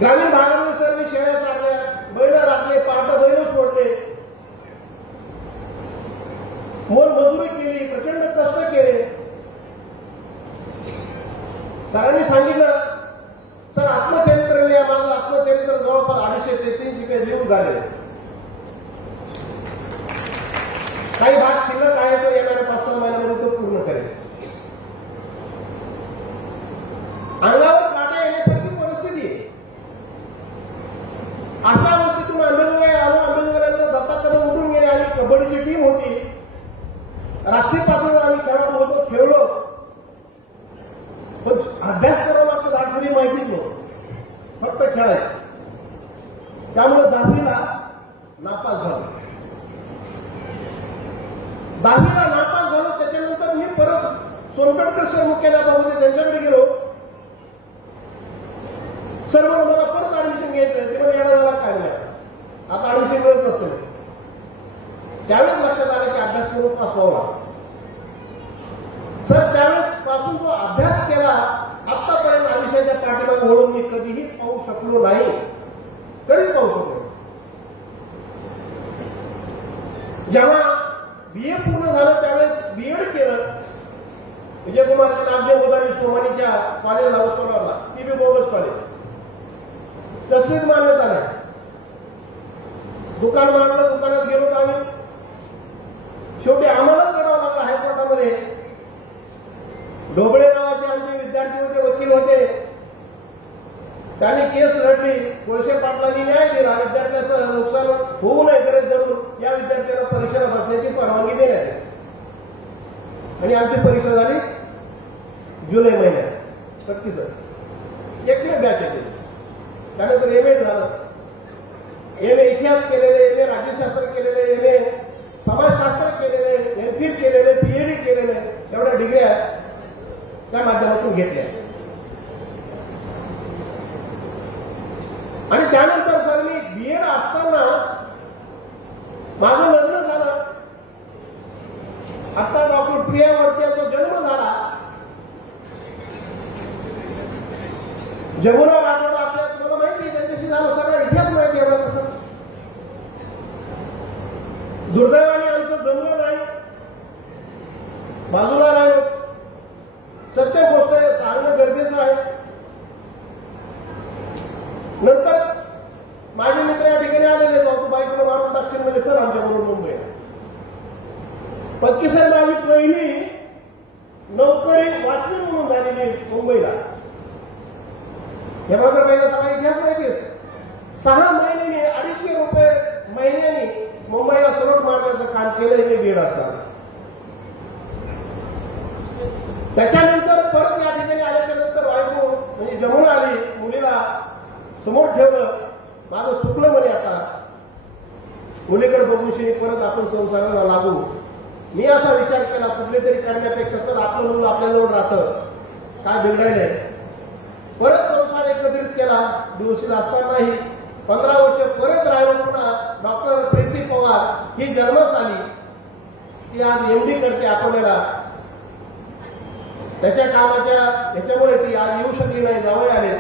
ग्रामीण भागामध्ये सर मी शेळ्या चालल्या, बैल राखले, पार्ट बैल सोडले, मोलमजुरी केली, प्रचंड कष्ट केले. सरांनी सांगितलं सर आत्मचरित्र लिहा. माझं आत्मचरित्र जवळपास 250 ते 300 पेज लिहून झाले. काही भाग शिल्लक आहे, तो येणाऱ्या 5-6 महिन्यामध्ये तो पूर्ण करेल. अंगावर काटा येण्यासारखी परिस्थिती आहे. अशा अवस्थेतून आंबेजोगाई आलो. आंबेजोगाईला दत्ता कदम उठून गेले आणि कबड्डीची टीम होती. राष्ट्रीय पातळीवर आम्ही खेळाडू होतो, खेळलो. पण अभ्यास करावा लागतो धाडसरी माहितीच नव्हतं, फक्त खेळायचं. त्यामुळे 10वीला नापास झालो. 10वीला नापास झालो. त्याच्यानंतर मी परत सोनपेठकर सर मुख्याध्यापक त्यांच्याकडे गेलो. सर म्हणून मला परत ऍडमिशन घ्यायचं. ते म्हणजे येणं झाला काय नाही, आता ऍडमिशन मिळत नसतं. त्यावेळेस लक्षात आलं की अभ्यास करून पास व्हावा. सर त्यावेळेस पासून जो अभ्यास केला आतापर्यंत आयुष्याच्या पाठीमागे वळून मी कधीही पाहू शकलो नाही, कधीच पाहू शकलो. जेव्हा बीए पूर्ण झालं त्यावेळेस बीएड केलं. विजयकुमारजी नागदेव गोदारी सोमानीच्या कॉलेजला उस्मानाबादला, ती बी बोगस कॉलेज, तसलीच मान्यता नाही. दुकान मांडलं, दुकानात गेलो तर आम्ही शेवटी आम्हालाच लढावं लागलं हायकोर्टामध्ये. ढोबळे नावाचे आमचे विद्यार्थी होते, वकील होते. त्यांनी केस लढली. कोळसे पाटलांनी न्याय दिला. विद्यार्थ्याचं नुकसान होऊ नये गरज धरून या विद्यार्थ्यांना परीक्षेला बसण्याची परवानगी देण्यात आली. आणि आमची परीक्षा झाली जुलै महिन्यात 31. एकमेव बॅच येते. त्यानंतर एमएड झालं. एम ए इतिहास केलेले, एम ए राज्यशास्त्र केलेले, एम ए समाजशास्त्र केलेले, एमफिल केलेले, पीएचडी केलेले, एवढ्या डिग्र्या त्या माध्यमातून घेतल्या. आणि त्यानंतर सर मी बीएड असताना माझं लग्न झालं. आता डॉक्टर प्रिया वडत्याचा जन्म झाला. जमुना राठोड आपल्या तुम्हाला माहिती त्यांच्याशी झालं, सगळा इतिहास माहिती एवढा कसं. दुर्दैवाने आमचं जमलं नाही, बाजूला राहिलो. सत्य गोष्ट आहे, सांगणं गरजेचं आहे. नंतर माझे मित्र या ठिकाणी आलेले, तू बाईकडे मारून टाकशील म्हणजे चल आमच्याबरोबर मुंबईला. पत्कीसर माझी पहिली नोकरी वॉचमॅन म्हणून झालेली मुंबईला. हे माझं पहिला सगळा इतिहास माहिती आहे. 6 महिन्यांनी 250 रुपये महिन्यानी मुंबईला सरोट मारण्याचं काम केलं हे बीएड असताना. त्याच्यानंतर परत या ठिकाणी आल्याच्या नंतर बायको म्हणजे जमून आली, मुलीला समोर ठेवलं. माझं चुकलं म्हणे, आता मुलीकडे बघूशी परत आपण संसाराला लागू. मी असा विचार केला, कुठले तरी करण्यापेक्षा तर आपलं मुलं आपल्याजवळ राहतं, काय बिघडायलंय. परत संसार एकत्रित केला. दिवशी असतानाही 15 वर्ष परत राहिलो. पुन्हा डॉक्टर प्रीती पवार ही जन्मास आली. ती आज एमडी करते अकोल्याला. त्याच्या कामाच्या ह्याच्यामुळे ती आज येऊ शकली नाही, जावई आले.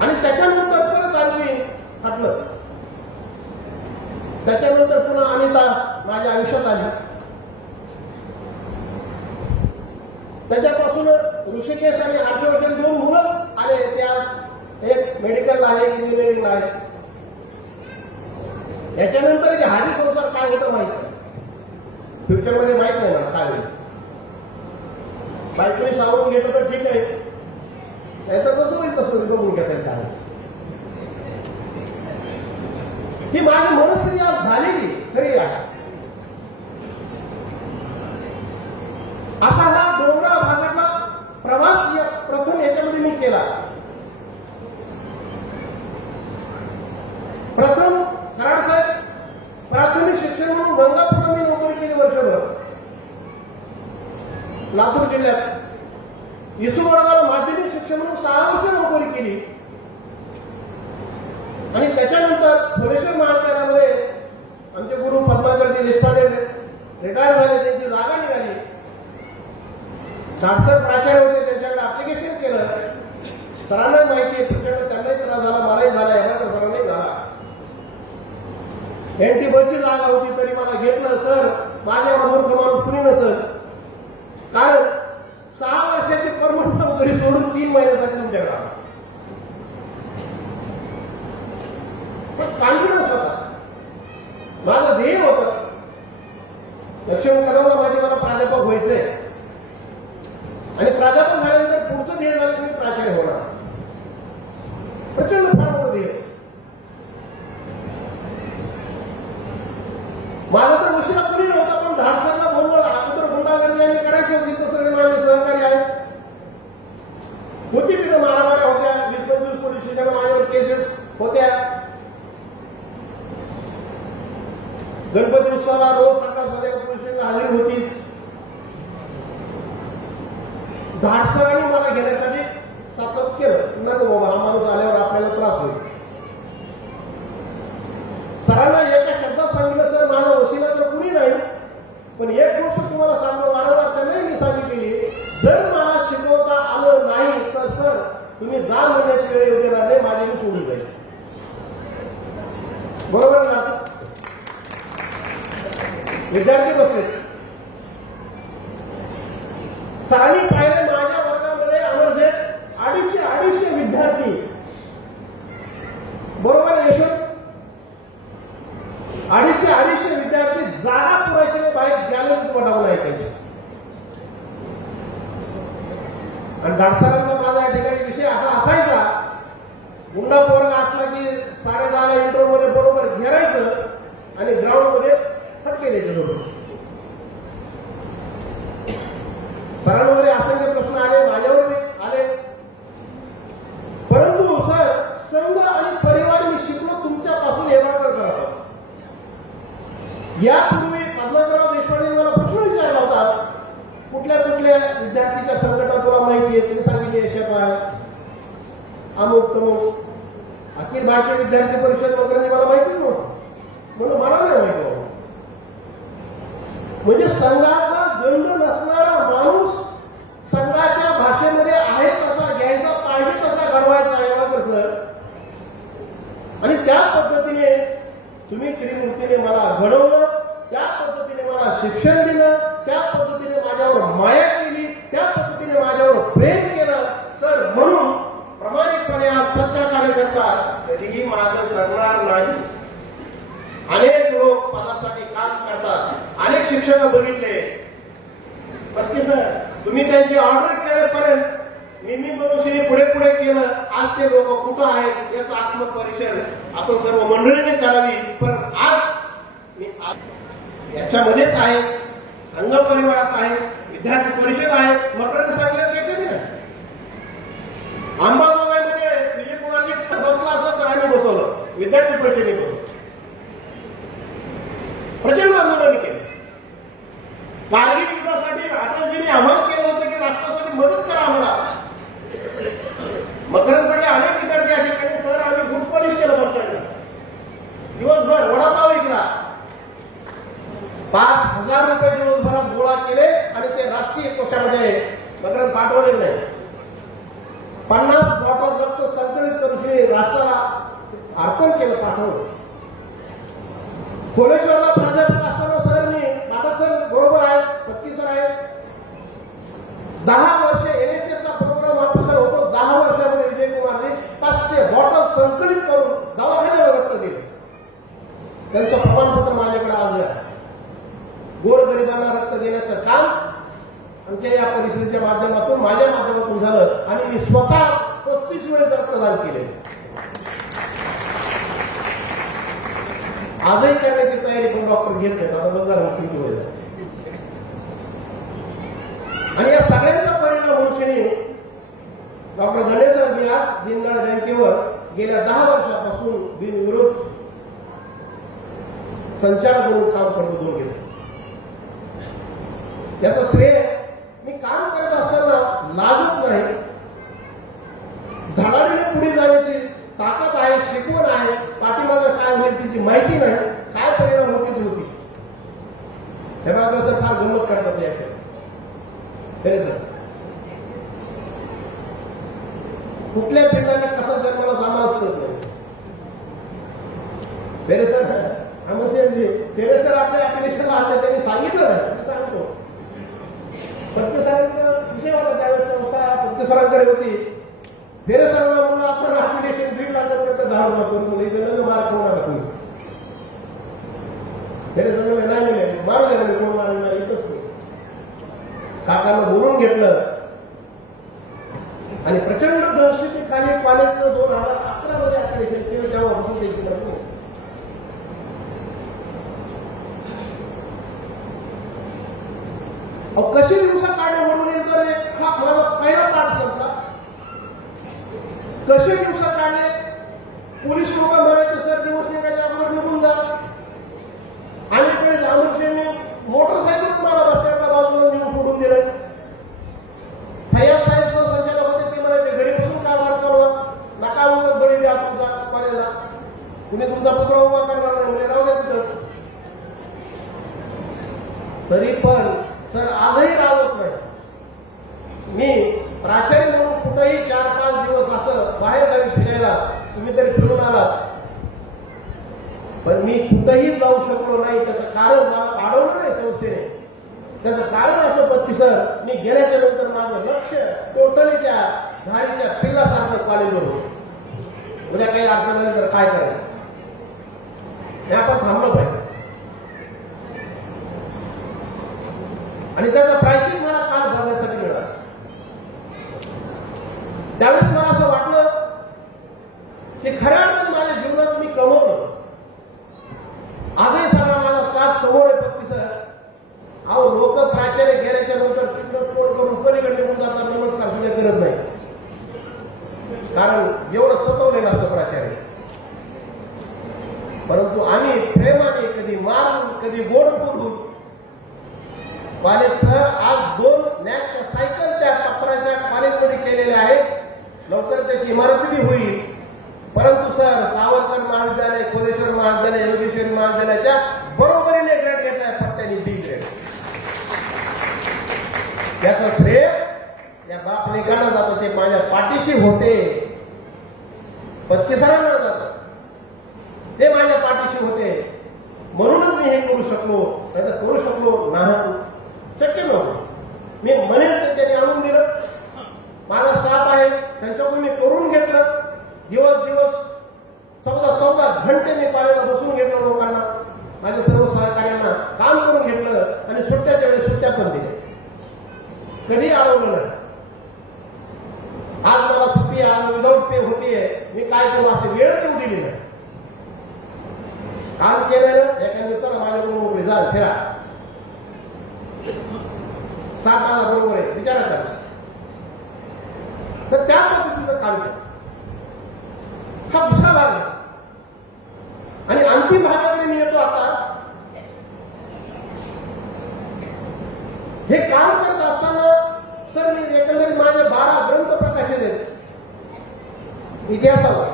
आणि त्याच्यानंतर परत आणखी हटलं. त्याच्यानंतर पुन्हा अनिता माझ्या आयुष्यात आली. त्याच्यापासून ऋषिकेश आणि हर्षवर्धन 2 मुलं आले. त्या एक मेडिकलला आहे, एक इंजिनिअरिंगला आहे. याच्यानंतर जे हाजी संसार काय होतं माहित नाही, फ्युचरमध्ये माहित नाही मला काय होईल. बायकोनी सावरून घेतलं तर ठीक आहे, त्याचं कसं होईल तसं बघून घेता येईल. काय ही माझी मनस्थिती आज झालेली खरी आहे. असा हा डोंगराळ भागातला प्रवास प्रथम याच्यामध्ये मी केला. प्रथम कराडसाहेब प्राथमिक शिक्षण म्हणून गंगापूरला मी नोकरी केली वर्षभर लातूर जिल्ह्यात. इसुवडगावला माध्यमिक शिक्षण म्हणून 6 वर्ष नोकरी केली. आणि त्याच्यानंतर फुलेश्वर महाविद्यालयामध्ये आमचे गुरु पद्माकरजी देशपांडे रिटायर झाले, त्यांची जागा निघाली. 60 प्राचार्य होते, त्यांच्याकडे अप्लिकेशन केलं. सरांना माहिती आहे, प्रचंड त्यांनाही त्रास झाला, मलाही झाला, याला तर सरांनाही झाला. एनटी बसची जागा होती तरी मला घेतलं. सर माझ्याकडे मूर्ख माणूस कुणी नसत, कारण 6 वर्षाची परमनंट नोकरी सोडून 3 महिन्यासाठी तुमच्याकडे आला. पण कॉन्फिडन्स होता, माझं ध्येय होतं. लक्ष्मण कदमला माहिती मला प्राध्यापक व्हायचंय आणि प्राध्यापक झाल्यानंतर पुढचं ध्येय झालं की मी प्राचार्य होणार. प्रचंड फार मोठं ध्येय. माझा तर उशिरा कुणी नव्हता, पण धाडसरला बोलवलं. अगोदर गुंडागर्दी आम्ही करायची होती, तर सगळे माझे सहकारी आहेत. होती तिथं मारामाऱ्या होत्या, 20-25 पोलीस स्टेशन माझ्यावर केसेस होत्या. गणपती उत्सवाला रोज सकाळ संध्याकाळ पोलीस स्टेशनला हजेरी होतीच. धाडसरांनी मला घेण्यासाठी चाचप केलं. नको बाबा, हा माणूस आल्यावर आपल्याला त्रास होईल. सरांना एका शब्दात सांगितलं, सर माझा वशिला तर कुणी नाही, पण एक गोष्ट तुम्हाला सांगतो, वारंवार त्यांनाही मी सांगितलेली, जर मला शिकवता आलं नाही तर सर तुम्ही जा म्हणण्याची वेळ येऊ देणार नाही, माझी मी सोडून जाईल. बरोबर ना? विद्यार्थी बसले. सरांनी पाहिलं माझ्या वर्गामध्ये अनर्जे 250 विद्यार्थी. बरोबर यशोद? 250 विद्यार्थी जागा पुरायचे बाहेर गॅलरीत वडावून ऐकायचे. आणि धाडसरांचा माझा या ठिकाणी विषय असा असायचा, गुंडा पोरगा असला की 10:30 इंटरव्ह्यू मध्ये बरोबर घेरायचं आणि ग्राउंड मध्ये फटके द्यायचे जोडून. सरांमध्ये असंख्य प्रश्न आले, माझ्यावर आले, परंतु सर संघ आणि यापूर्वी पद्माकरराव देशपांडे मला प्रश्न विचारला होता, कुठल्या कुठल्या विद्यार्थीच्या संकटात तुला माहिती आहे? तुम्ही सांगितले यशपाल, अमुक तमुक, अखिल भारतीय विद्यार्थी परिषद वगैरे मला माहिती नव्हतं, म्हणून मला नाही माहिती. म्हणजे संघाचा गंध नसणारा माणूस संघाच्या भाषेमध्ये आहे तसा घ्यायचा, पाहिजे तसा घडवायचा आहे कसं. आणि त्या पद्धतीने तुम्ही त्रिमूर्तीने मला घडवलं, त्या पद्धतीने मला शिक्षण दिलं, त्या पद्धतीने माझ्यावर माया केली, त्या पद्धतीने माझ्यावर प्रेम केलं सर. म्हणून प्रामाणिकपणे आज सच्चा कार्यकर्ता कधीही माझं सरणार नाही. अनेक लोक पदासाठी काम करतात, अनेक शिक्षक बघितले, पण सर तुम्ही त्यांची ऑर्डर केल्यापर्यंत नेहमी मनुष्याने पुढे पुढे केलं. आज ते लोक कुठं आहेत याचं आत्मपरीक्षण आपण सर्व मंडळीने करावी. पण आज मी याच्यामध्येच आहे, संघ परिवारात आहे, विद्यार्थी परिषद आहे. मकरंद सांगण्यात येते ना, अंबाजोगाईमध्ये विजय कुमारजी बसला असं तर आम्ही बसवलं, विद्यार्थी परिषदेने बसवलं, प्रचंड आंदोलन केलं. कारगिल युद्धासाठी अटलजींनी आव्हान केलं होतं की राष्ट्रासाठी मदत करा आम्हाला. मकरंदकडे अनेक विद्यार्थी या ठिकाणी सर आम्ही गुड पॉलिश केलं बसताना, दिवसभर वडापाव विकला, 5,000 रुपये दिवसभरात गोळा केले आणि ते राष्ट्रीय कोशामध्ये मकरंद पाठवले नाही. 50 बॉटल रक्त संकलित करून राष्ट्राला अर्पण केलं, पाठवलं. कोलेश्वरला प्राध्यापक असताना सर मी नाटक सर बरोबर आहे, पत्की सर आहे, 10 वर्ष एनएसएसचा प्रोग्राम ऑफिसर होतो. 10 वर्षामध्ये विजय कुमारने 500 बॉटल संकलित करून दवाखान्याला रक्त दिलं. त्यांचं प्रमाणपत्र माझ्याकडे आज आहे. गोरगरिबांना रक्त देण्याचं काम आमच्या या परिषदेच्या माध्यमातून, माझ्या माध्यमातून झालं आणि मी स्वतः 35 वेळेस रक्तदान केले. आजही करण्याची तयारी पण डॉक्टर घेत नाहीत, आता बघा किती वेळ. आणि या सगळ्यांचा परिणाम म्हणून डॉक्टर गणेश मी आज दीनदयाळ बँकेवर गेल्या 10 वर्षापासून बिनविरोध संचालक म्हणून काम करतो 2 केस. याचं श्रेय मी काम करत असताना लाजत नाही, धडाडीने पुढे जाण्याची ताकद आहे, शिकवण आहे. पाठीमागं काय होईल तिची माहिती नाही, काय परिणाम होती ती होती. हे बघा सर फार गंमत करतात याकडे. खरे सर कुठल्या पिंडाने कसा जन्माला समाज करत नाही. फेरे सर फेरे सर आपल्या ऍप्लिकेशनला आले, त्यांनी सांगितलं सांगतो. प्रत्येकांचा विषय होता त्यावेळेस, संस्था प्रत्येकांकडे होती. फेरे सरांना म्हणून आपण ऍप्लिकेशन 1.5 लाखापर्यंत 10 रुपये करून दिले, मला कोण नका तुम्ही. फेरे सर नाही मिळेल, मारले नाही, कोण मारले येतच नाही. काकांना बोलून घेतलं आणि प्रचंड दहशतीखाली कॉलेजचं 2011 मध्ये ऍप्लिकेशन केलं, तेव्हापासून ते केलं नाही. कशी दिवसा काढणे म्हणून तर हा माझा पहिला पाठ संपला. कसे दिवसा काढले, पोलीस लोक म्हणायचे सर दिवस निघायच्या अगोदर निघून जा. अनेक वेळेस आमरशेने मोटरसायकल तुम्हाला रस्त्याच्या बाजूला नेऊन सोडून दिलं. फैयाज साहेब संचालक होते, ते म्हणायचे घरी बसून काय वाट चालवा, नका उगाच बळी द्या तुमचा कॉलेजला, तुम्ही तुमचा पुत्र उभा करणार नाही म्हणजे राहू द्या तिथं. तरी पण सर आजही राहत नाही. मी प्राचार्य म्हणून कुठेही 4-5 दिवस असं बाहेर गावी फिरायला, तुम्ही तरी फिरून आलात, पण मी कुठेही जाऊ शकलो नाही. त्याचं कारण मला वाढवलं नाही संस्थेने. त्याचं कारण असं पत्ती सर, मी गेल्याच्या नंतर माझं लक्ष टोटली त्या धारीच्या पिल्लासारखं कॉलेजवर होतं. उद्या काही अडचण आली तर काय करायचं, हे आपण थांबलं पाहिजे. आणि त्याचा प्रायचित मला काल भरण्यासाठी मिळाला. त्यावेळेस मला असं वाटलं की खऱ्या अर्थाने माझ्या जीवनात मी कमवलं. आजही सगळा माझा स्टाफ समोर आहे पत्ती सर. अहो लोक प्राचार्य गेल्याच्या नंतर तिथं तोड करून पलीकडे निघून जातात, नमस्कार सुद्धा करत नाही. कारण एवढं सतवलेलं असतं प्राचार्य. परंतु आम्ही प्रेमाने, कधी मारून, कधी कधी गोड बोलून कॉलेज सर आज 2 लॅखच्या सायकल त्या टप्पराच्या कॉलेजमध्ये केलेल्या आहेत. लवकर त्याची इमारतही होईल. परंतु सर सावरकर महाविद्यालय, कोलेश्वर महाविद्यालय, योगेश्वरी महाविद्यालयाच्या बरोबरीने ग्रेड घेतलाय पट्ट्याने डी ग्रेड. त्याचं श्रेय या बापलेखांना जातं. ते माझ्या पाठीशी होते. पत्के सरांना जातं. ते माझ्या पाठीशी होते म्हणूनच मी हे करू शकलो. नाही तर करू शकलो नाही. शक्य नव्हतं. मी म्हणेन तर त्यांनी आणून दिलं. माझा स्टाफ आहे त्यांच्याकडून मी करून घेतलं. दिवस 14 घंटे मी कॉलेजला बसून घेतलं. लोकांना, माझ्या सर्व सहकार्यांना काम करून घेतलं आणि सुट्ट्याच्या वेळेस सुट्ट्या पण दिल्या. कधी अडवलं नाही. आज मला सुट्टी आज विदाऊट पे होतीये. मी काय करू असे वेळच येऊ दिली नाही. काम केलेलं एका दिवसाला माझ्याकडून मोकळी जा फिरा. 7 तास बरोबर आहे. विचारा करा. तर त्या पद्धतीचं काम केलं. हा दुसरा भाग आहे. आणि अंतिम भागाकडे मी येतो आता. हे काम करत असताना सर मी एकंदरीत माझे 12 ग्रंथ प्रकाशित आहेत. इतिहासावर,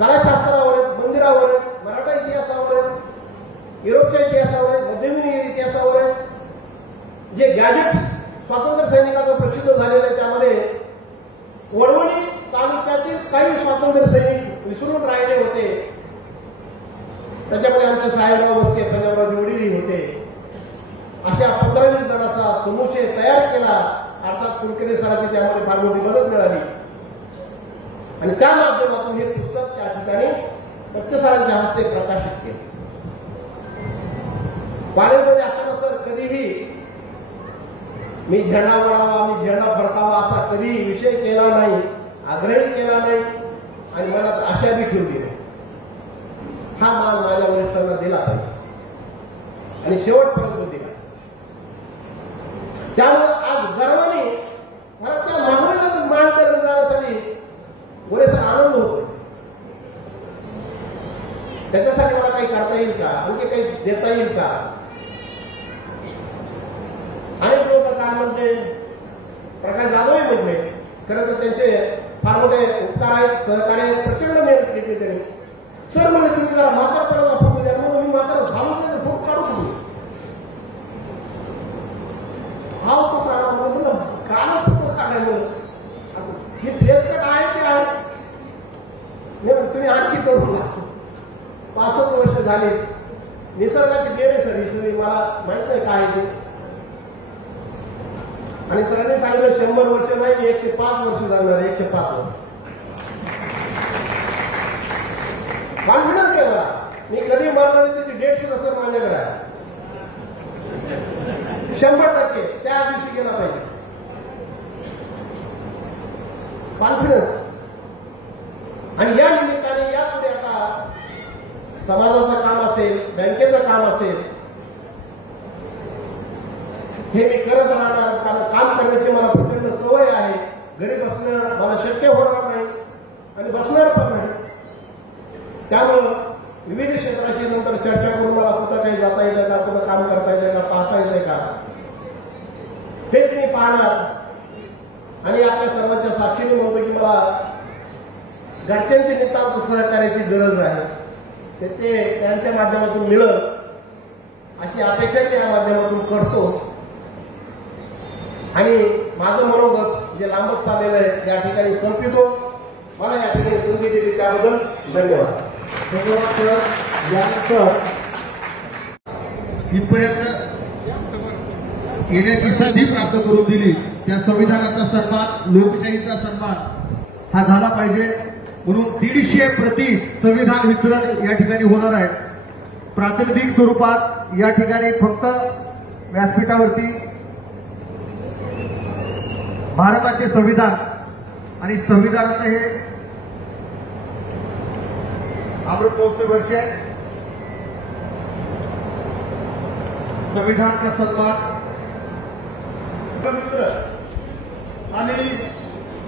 कलाशास्त्रावर, मंदिरावर, मराठा इतिहासावर, युरोपच्या इतिहासावर, मध्ययुगीन इतिहासावर, जे गॅजेट स्वातंत्र्य सैनिकाचं प्रसिद्ध झालेलं आहे त्यामध्ये वडवणी तालुक्यातील काही स्वातंत्र्य सैनिक विसरून राहिले होते. त्याच्यामध्ये आमचे साहेबराव बसके, पंजाबराव जोडीही होते. अशा 15-20 जणांचा समुच्चय तयार केला. अर्थात कुलकर्णी सरांची त्यामध्ये फार मोठी मदत मिळाली आणि त्या माध्यमातून हे पुस्तक त्या ठिकाणी पत्के सरांच्या हस्ते प्रकाशित केले. कॉलेजमध्ये असताना सर कधीही मी झेंडा वळावा, मी झेंडा फडकावा असा कधी विषय केला नाही, आग्रही केला नाही आणि मला आशा बी ठेवली नाही. हा मान माझ्या वरिष्ठांना दिला पाहिजे आणि शेवटपर्यंत दिला. त्यामुळे आज गर्वाने मला त्या मागणीला मान करून जाण्यासाठी पुरेसा आनंद होतो. त्याच्यासाठी मला काही करता येईल का, आणखी काही देता येईल का. अनेक लोक काय म्हणते, प्रकाश जाधवही म्हटले, खरं तर त्यांचे फार मोठे उपकार आहेत, सहकार्य आहेत, प्रचंड मेहनत घेतली त्यांनी. सर म्हणजे तुम्ही जरा म्हातारपणाला फोटो द्या. म्हणून मी म्हातार झालो फोटो काढू शकतो. हा तो सांगा म्हणून काला फोटो काढायला हे फेस कट आहे ते आहे. तुम्ही आणखी करू नका. 65 वर्ष झाली. निसर्गाची देण आहे सर ही सगळी. मला माहित नाही काय ते. आणि सरांनी सांगितलं 100 वर्ष नाही, 105 वर्ष जाणार. 105 वर्ष कॉन्फिडन्स आहे मला. मी कधी मरणार त्याची डेट सुद्धा सर माझ्याकडे आहे. 100% त्या दिवशी गेला पाहिजे. कॉन्फिडन्स. आणि या निमित्ताने यापुढे आता समाजाचं काम असेल, बँकेचं काम असेल, हे मी करत राहणार. कारण काम करण्याची मला प्रचंड सवय आहे. घरी बसणं मला शक्य होणार नाही आणि बसणार पण नाही. त्यामुळं विविध क्षेत्राशी नंतर चर्चा करून मला कुठं काही जाता येईल का, कुठं काम करता येईल का, पाहता येईल का, हेच मी पाहणार. आणि आपल्या सर्वांच्या साक्षीने म्हणतो की मला घरच्यांची नितांत सहकार्याची गरज आहे. ते त्यांच्या माध्यमातून मिळेल अशी अपेक्षा मी या माध्यमातून करतो. आणि माझं मनोगत जे लांबत चाललेलं आहे या ठिकाणी संपितो. मला या ठिकाणी संधी दिली त्याबद्दल धन्यवाद. इथपर्यंत येण्याची संधी प्राप्त करून दिली. त्या संविधानाचा सन्मान, लोकशाहीचा सन्मान हा झाला पाहिजे. म्हणून 150 प्रती संविधान वितरण या ठिकाणी होणार आहे. प्रातिनिधिक स्वरूपात या ठिकाणी फक्त व्यासपीठावरती भारताचे संविधान आणि संविधानाचं हे अमृत महोत्सव वर्ष आहे. संविधान का सन्मान आणि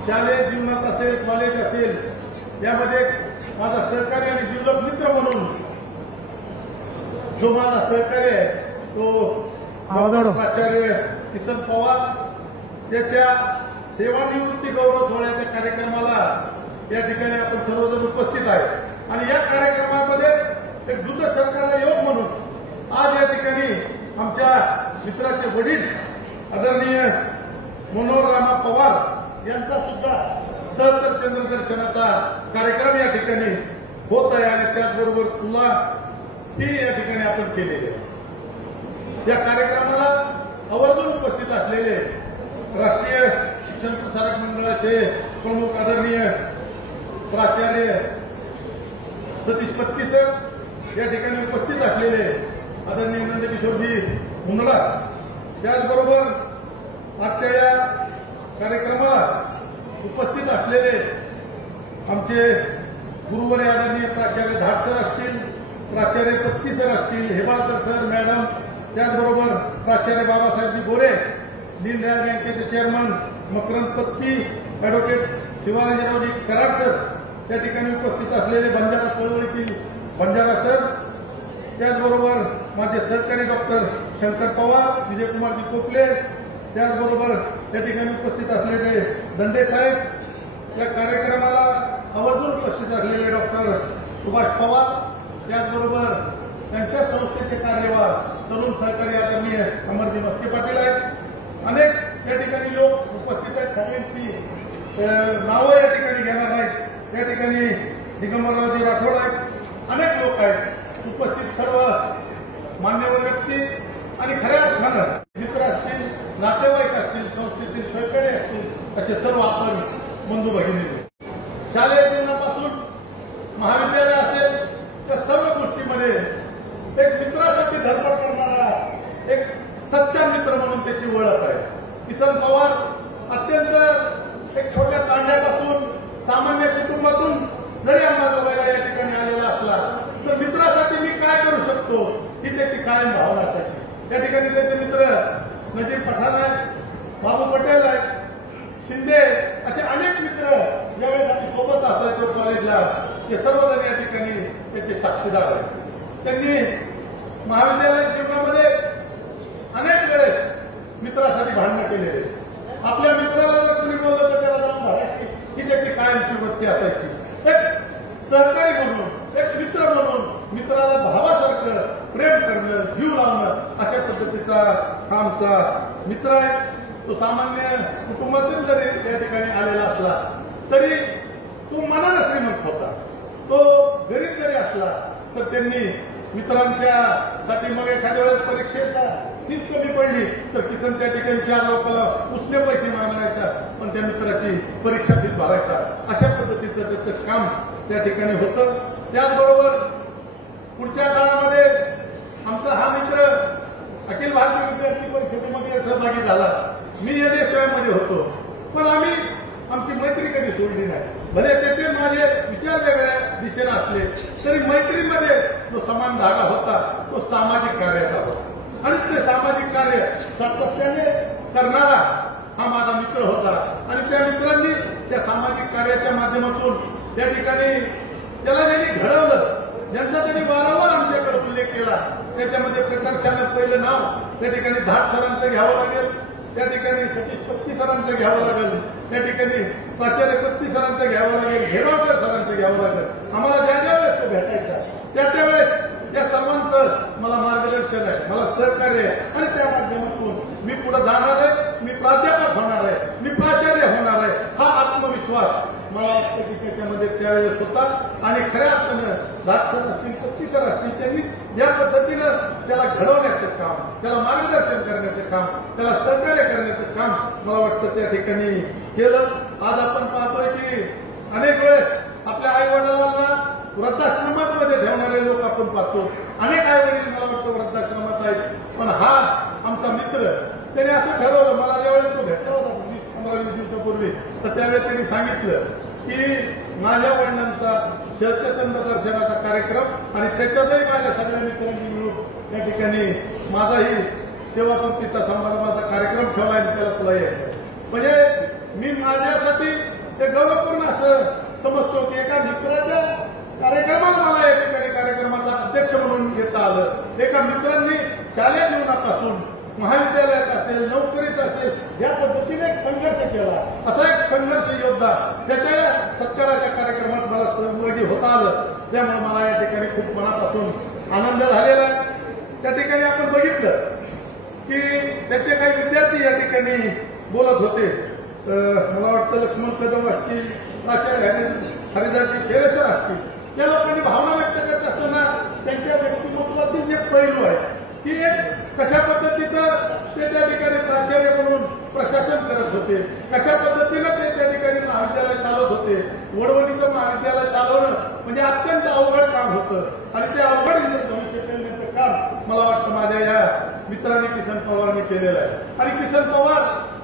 शालेय जीवनात असेल, कॉलेज असेल, यामध्ये माझा सहकारी आणि जीवलग मित्र म्हणून जो माझा सहकारी आहे तो प्राचार्य किसन पवार याच्या सेवानिवृत्ती गौरव सोहळ्याच्या कार्यक्रमाला या ठिकाणी आपण सर्वजण उपस्थित आहे आणि या कार्यक्रमामध्ये एक द्रुत सरकारला योग म्हणून आज या ठिकाणी आमच्या मित्राचे वडील आदरणीय मनोहररामा पवार यांचा सुद्धा सहस्त्र चंद्रदर्शनाचा कार्यक्रम या ठिकाणी होत आहे आणि त्याचबरोबर तुला ती या ठिकाणी आपण केलेली आहे. या कार्यक्रमाला आवर्जून उपस्थित असलेले राष्ट्रीय शिक्षण प्रसारक मंडळाचे प्रमुख आदरणीय प्राचार्य सतीश पत्की सर या ठिकाणी उपस्थित असलेले आदरणीय नंदकिशोरजी मुंदडा त्याचबरोबर आजच्या या कार्यक्रमाला उपस्थित असलेले आमचे गुरुवारी आदरणीय प्राचार्य धाट सर असतील, प्राचार्य पत्की सर असतील, हेबाळकर सर मॅडम, त्याचबरोबर प्राचार्य बाबासाहेबजी गोरे, दीनदयाळ बँकेचे चेअरमन मकरंद पत्की, अॅडव्होकेट शिवानंदरावजी कराड सर, त्या ठिकाणी उपस्थित असलेले बंजारा चळवळीतील बंजारा सर, त्याचबरोबर माझे सहकारी डॉक्टर शंकर पवार, विजयकुमारजी कोपले, त्याचबरोबर त्या ठिकाणी उपस्थित असलेले दंडे साहेब, या कार्यक्रमाला आवर्जून उपस्थित असलेले डॉक्टर सुभाष पवार, त्याचबरोबर त्यांच्या संस्थेचे कार्यवाह तरुण सहकारी आदरणीय अमरजी मस्के पाटील आहेत. अनेक या ठिकाणी लोक उपस्थित आहेत. सगळ्यांची नावं या ठिकाणी घेणार नाहीत. या ठिकाणी दिगंबररावजी राठोड आहेत, अनेक लोक आहेत उपस्थित, सर्व मान्यवर व्यक्ती आणि खऱ्या अर्थानं मित्र असतील, नातेवाईक असतील, संस्थेतील सहकारी असतील, असे सर्व आपण बंधू भगिनी. शालेय जीवनापासून महाविद्यालय असेल त्या सर्व गोष्टीमध्ये एक मित्रासाठी धडपड करणारा एक सच्चा मित्र म्हणून त्याची ओळख आहे. किसन पवार अत्यंत एक छोट्या तांड्यापासून सामान्य कुटुंबातून जरी अंबाजोगाईला या ठिकाणी आलेला असला तर मित्रासाठी मी काय करू शकतो ही त्याची कायम भावना असायची. या ठिकाणी त्याचे मित्र नजीर पठाण आहेत, बाबू पटेल आहेत, शिंदे, असे अनेक मित्र ज्यावेळेस आम्ही सोबत असायचो कॉलेजला ते सर्वजण या ठिकाणी त्याचे साक्षीदार आहेत. त्यांनी महाविद्यालय जीवनामध्ये अनेक वेळेस मित्रासाठी भांडणं केलेले. आपल्या मित्राला जर कुणी बोललं तर त्याला जाऊन धरायची ही त्याची कायमची वृत्ती असायची. एक सहकारी म्हणून, एक मित्र म्हणून मित्राला भावासारखं प्रेम करणं, जीव लावणं अशा पद्धतीचा हा आमचा मित्र आहे. तो सामान्य कुटुंबातून जरी या ठिकाणी आलेला असला तरी तो मनानं श्रीमंत होता. तो गरीब जरी असला तर त्यांनी मित्रांच्या साठी मग एखाद्या वेळेस परीक्षेचा फीस कमी पडली तर किसन त्या ठिकाणी 4 लोकांना उसने पैसे मागायचा पण त्या मित्राची परीक्षा फीस भरायचा. अशा पद्धतीचं त्याचं काम त्या ठिकाणी होतं. त्याचबरोबर पुढच्या काळामध्ये आमचा हा मित्र अखिल भारतीय विद्यार्थी परिषदेमध्ये सहभागी झाला. मी NSYमध्ये होतो पण आम्ही आमची मैत्री कधी सोडली नाही. भले त्याचे माझे विचार वेगळ्या दिशेने असले तरी मैत्रीमध्ये जो समान धागा होता तो सामाजिक कार्याचा होता आणि ते सामाजिक कार्य सातत्याने करणारा हा माझा मित्र होता. आणि त्या मित्रांनी त्या सामाजिक कार्याच्या माध्यमातून त्या ठिकाणी त्याला ज्यांनी घडवलं, ज्यांचा त्यांनी वारंवार आमच्याकडे उल्लेख केला, त्याच्यामध्ये प्रकर्षानं पहिलं नाव त्या ठिकाणी धाट सरांचं घ्यावं लागेल, त्या ठिकाणी सतीश पत्की सरांचं घ्यावं लागेल, त्या ठिकाणी प्राचार्य पत्की सरांचं घ्यावं लागेल, हेबाळकर सरांचं घ्यावं लागेल. आम्हाला ज्या ज्या वेळेस तो भेटायचा त्या वेळेस या सर्वांचं मला मार्गदर्शन आहे, मला सहकार्य आहे आणि त्या माध्यमातून मी पुढे जाणार आहे, मी प्राध्यापक होणार आहे, मी प्राचार्य होणार आहे हा आत्मविश्वास मला वाटतं की त्याच्यामध्ये त्यावेळेस होता. आणि खऱ्या अर्थानं धाट सर असतील, पत्की सर असतील, त्यांनी ज्या पद्धतीनं त्याला घडवण्याचं काम, त्याला मार्गदर्शन करण्याचं काम, त्याला सहकार्य करण्याचं काम मला वाटतं त्या ठिकाणी केलं. आज आपण पाहतोय की अनेक वेळेस आपल्या आई वडिलांना वृद्धाश्रमामध्ये ठेवणारे लोक आपण पाहतो. अनेक आई वडील मला वाटतं वृद्धाश्रमात आहेत. पण हा आमचा मित्र त्याने असं ठरवलं, मला ज्यावेळेस तो भेटला होता 15-20 दिवसापूर्वी तर त्यावेळेस त्यांनी सांगितलं की माझ्या वडिलांचा शतचंद्र दर्शनाचा कार्यक्रम आणि त्याच्यातही माझ्या सगळ्या मित्रांनी मिळून या ठिकाणी माझाही सेवापूर्तीचा समारंभाचा कार्यक्रम ठेवला आणि त्याला तुला यायचं. म्हणजे मी माझ्यासाठी ते गौरवपूर्ण असं समजतो की एका मित्राच्या कार्यक्रमाला मला या ठिकाणी कार्यक्रमाचा अध्यक्ष म्हणून घेता आलं. एका मित्रांनी शालेय जीवनापासून महाविद्यालयात असेल, नोकरीत असेल, या पद्धतीने एक संघर्ष केला. असा एक संघर्ष योद्धा त्याच्या सत्काराच्या कार्यक्रमात मला सहभागी होता आलं. त्यामुळे मला या ठिकाणी खूप मनापासून आनंद झालेला आहे. त्या ठिकाणी आपण बघितलं की त्याचे काही विद्यार्थी या ठिकाणी बोलत होते. मला वाटतं लक्ष्मण कदम असतील, प्राचार्य हरिदासजी खेरेसर असतील, या लोकांनी भावना व्यक्त करत असताना त्यांच्या व्यक्तिमत्वातील जे पैलू आहे की एक कशा पद्धतीचं ते त्या ठिकाणी प्राचार्य म्हणून प्रशासन करत होते, कशा पद्धतीनं ते त्या ठिकाणी महाविद्यालय चालवत होते. वडवणीचं महाविद्यालय चालवणं म्हणजे अत्यंत अवघड काम होतं आणि ते अवघड भविष्य करण्याचं काम मला वाटतं माझ्या या मित्रांनी किसन पवारांनी केलेलं आहे. आणि किसन पवार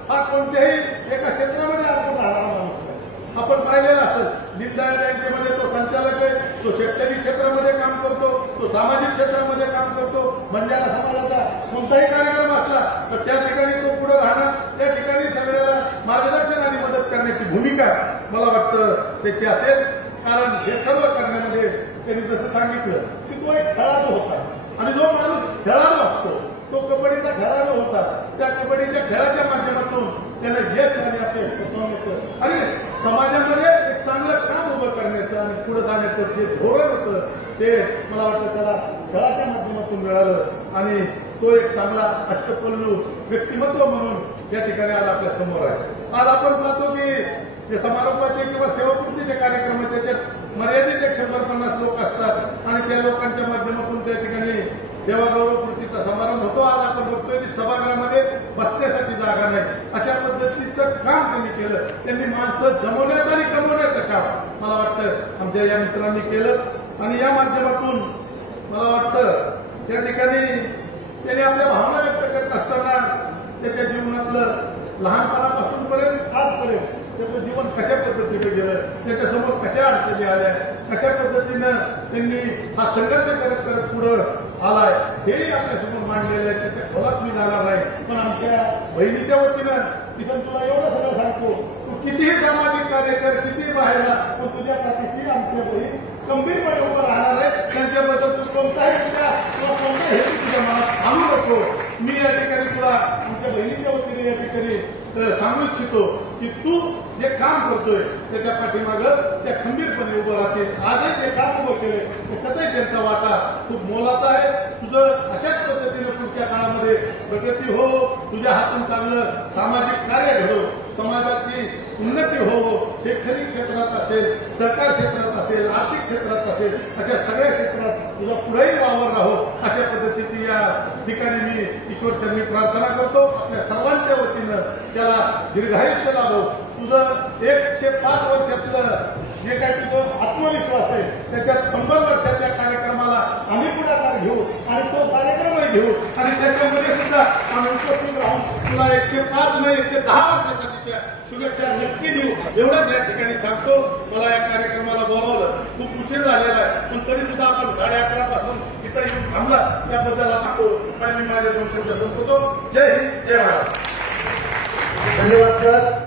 हा कोणत्याही एका क्षेत्रामध्ये आपण राहणारा माणूस आहे. आपण पाहिलेला असेल, दीनदयाळ बँकेमध्ये तो संचालक आहे, तो शैक्षणिक क्षेत्रामध्ये काम करतो, तो सामाजिक क्षेत्रामध्ये काम करतो. बंजारा समाजाचा कोणताही कार्यक्रम असला तर त्या ठिकाणी तो पुढे राहणं, त्या ठिकाणी सगळ्याला मार्गदर्शन आणि मदत करण्याची भूमिका मला वाटतं त्याची असेल. कारण हे सर्व करण्यामध्ये त्यांनी जसं सांगितलं की तो एक खेळाडू होता आणि जो माणूस खेळाडू असतो तो कबड्डीचा खेळाडू होता. त्या कबड्डीच्या खेळाच्या माध्यमातून त्याला यश आणि आपले फसवण्याचं आणि समाजामध्ये एक चांगलं काम उभं करण्याचं आणि पुढे जाण्याचं जे धोरण होतं ते मला वाटतं त्याला खेळाच्या माध्यमातून मिळालं आणि तो एक चांगला अष्टपल्लू व्यक्तिमत्व म्हणून या ठिकाणी आज आपल्या समोर आहे. आज आपण पाहतो की जे समारोपाचे किंवा सेवापूर्तीचे कार्यक्रम आहेत त्याच्यात मर्यादित 150 लोक असतात आणि त्या लोकांच्या माध्यमातून त्या ठिकाणी सेवागौरवपूर्तीचा समारंभ होतो. आज आपण बघतोय की सभागृहामध्ये बसण्यासाठी जागा नाही. अशा पद्धतीचं काम त्यांनी केलं. त्यांनी माणसं जमवण्याचं आणि कमवण्याचं काम मला वाटतं आमच्या या मित्रांनी केलं आणि या माध्यमातून मला वाटतं त्या ठिकाणी त्यांनी आपल्या भावना व्यक्त करत असताना त्याच्या जीवनातलं लहानपणापासून पर्यंत आजपर्यंत त्याचं जीवन कशा पद्धतीने गेलं, त्याच्यासमोर कशा अडचणी आल्या, कशा पद्धतीनं त्यांनी हा संघर्ष करत करत पुढं आलाय हेही आपल्यासमोर मांडलेलं आहे. त्याच्या खोलात मी जाणार नाही. पण आमच्या बहिणीच्या वतीनं किसन तुला एवढं सगळं सांगतो, तू कितीही सामाजिक कार्य कर, कितीही बाहेरला, पण तुझ्या पाठीशी आमच्या बहीण गंभीरपणे उभं राहणार आहे. त्यांच्याबद्दल तू कोणताही तुझ्या किंवा कोणता हेतू तुझ्या मनात आणू नको. मी या ठिकाणी तुला आमच्या बहिणीच्या वतीने या ठिकाणी सांगू इच्छितो की तू जे काम करतोय त्याच्या पाठीमागं त्या खंबीरपणे उभं राहतील. आजही जे काम उभं केले त्याच्यातही त्यांचा वाटा खूप मोलाचा आहे. तुझं अशाच पद्धतीनं पुढच्या काळामध्ये प्रगती हो, तुझ्या हातून चांगलं सामाजिक कार्य घडो, समाजाची उन्नती हो, शैक्षणिक क्षेत्रात असेल, सहकार क्षेत्रात असेल, आर्थिक क्षेत्रात असेल, अशा सगळ्या क्षेत्रात तुझा पुढेही वावर राहो. अशा पद्धतीची या ठिकाणी मी ईश्वरचरणी प्रार्थना करतो. आपल्या सर्वांच्या वतीनं त्याला दीर्घायुष्य लाभो. तुझं 105 वर्षातलं जे काही तुझं आत्मविश्वास आहे त्याच्यात 100 वर्षाच्या कार्यक्रमाला आम्ही पुढाकार घेऊ आणि तो कार्यक्रमही घेऊ आणि त्याच्यामध्ये सुद्धा आम्ही उपस्थित राहून तुला 105 नाही 110 वर्षासाठीच्या शुभेच्छा नक्की देऊ एवढंच या ठिकाणी सांगतो. मला या कार्यक्रमाला बोलावलं, खूप उशीर झालेला आहे, पण तरी सुद्धा आपण 11:30 पासून इथं येऊन थांबला त्याबद्दल सांगतो आणि मी माझे 2 शब्द संपवतो. जय हिंद, जय महाराष्ट्र. धन्यवाद सर.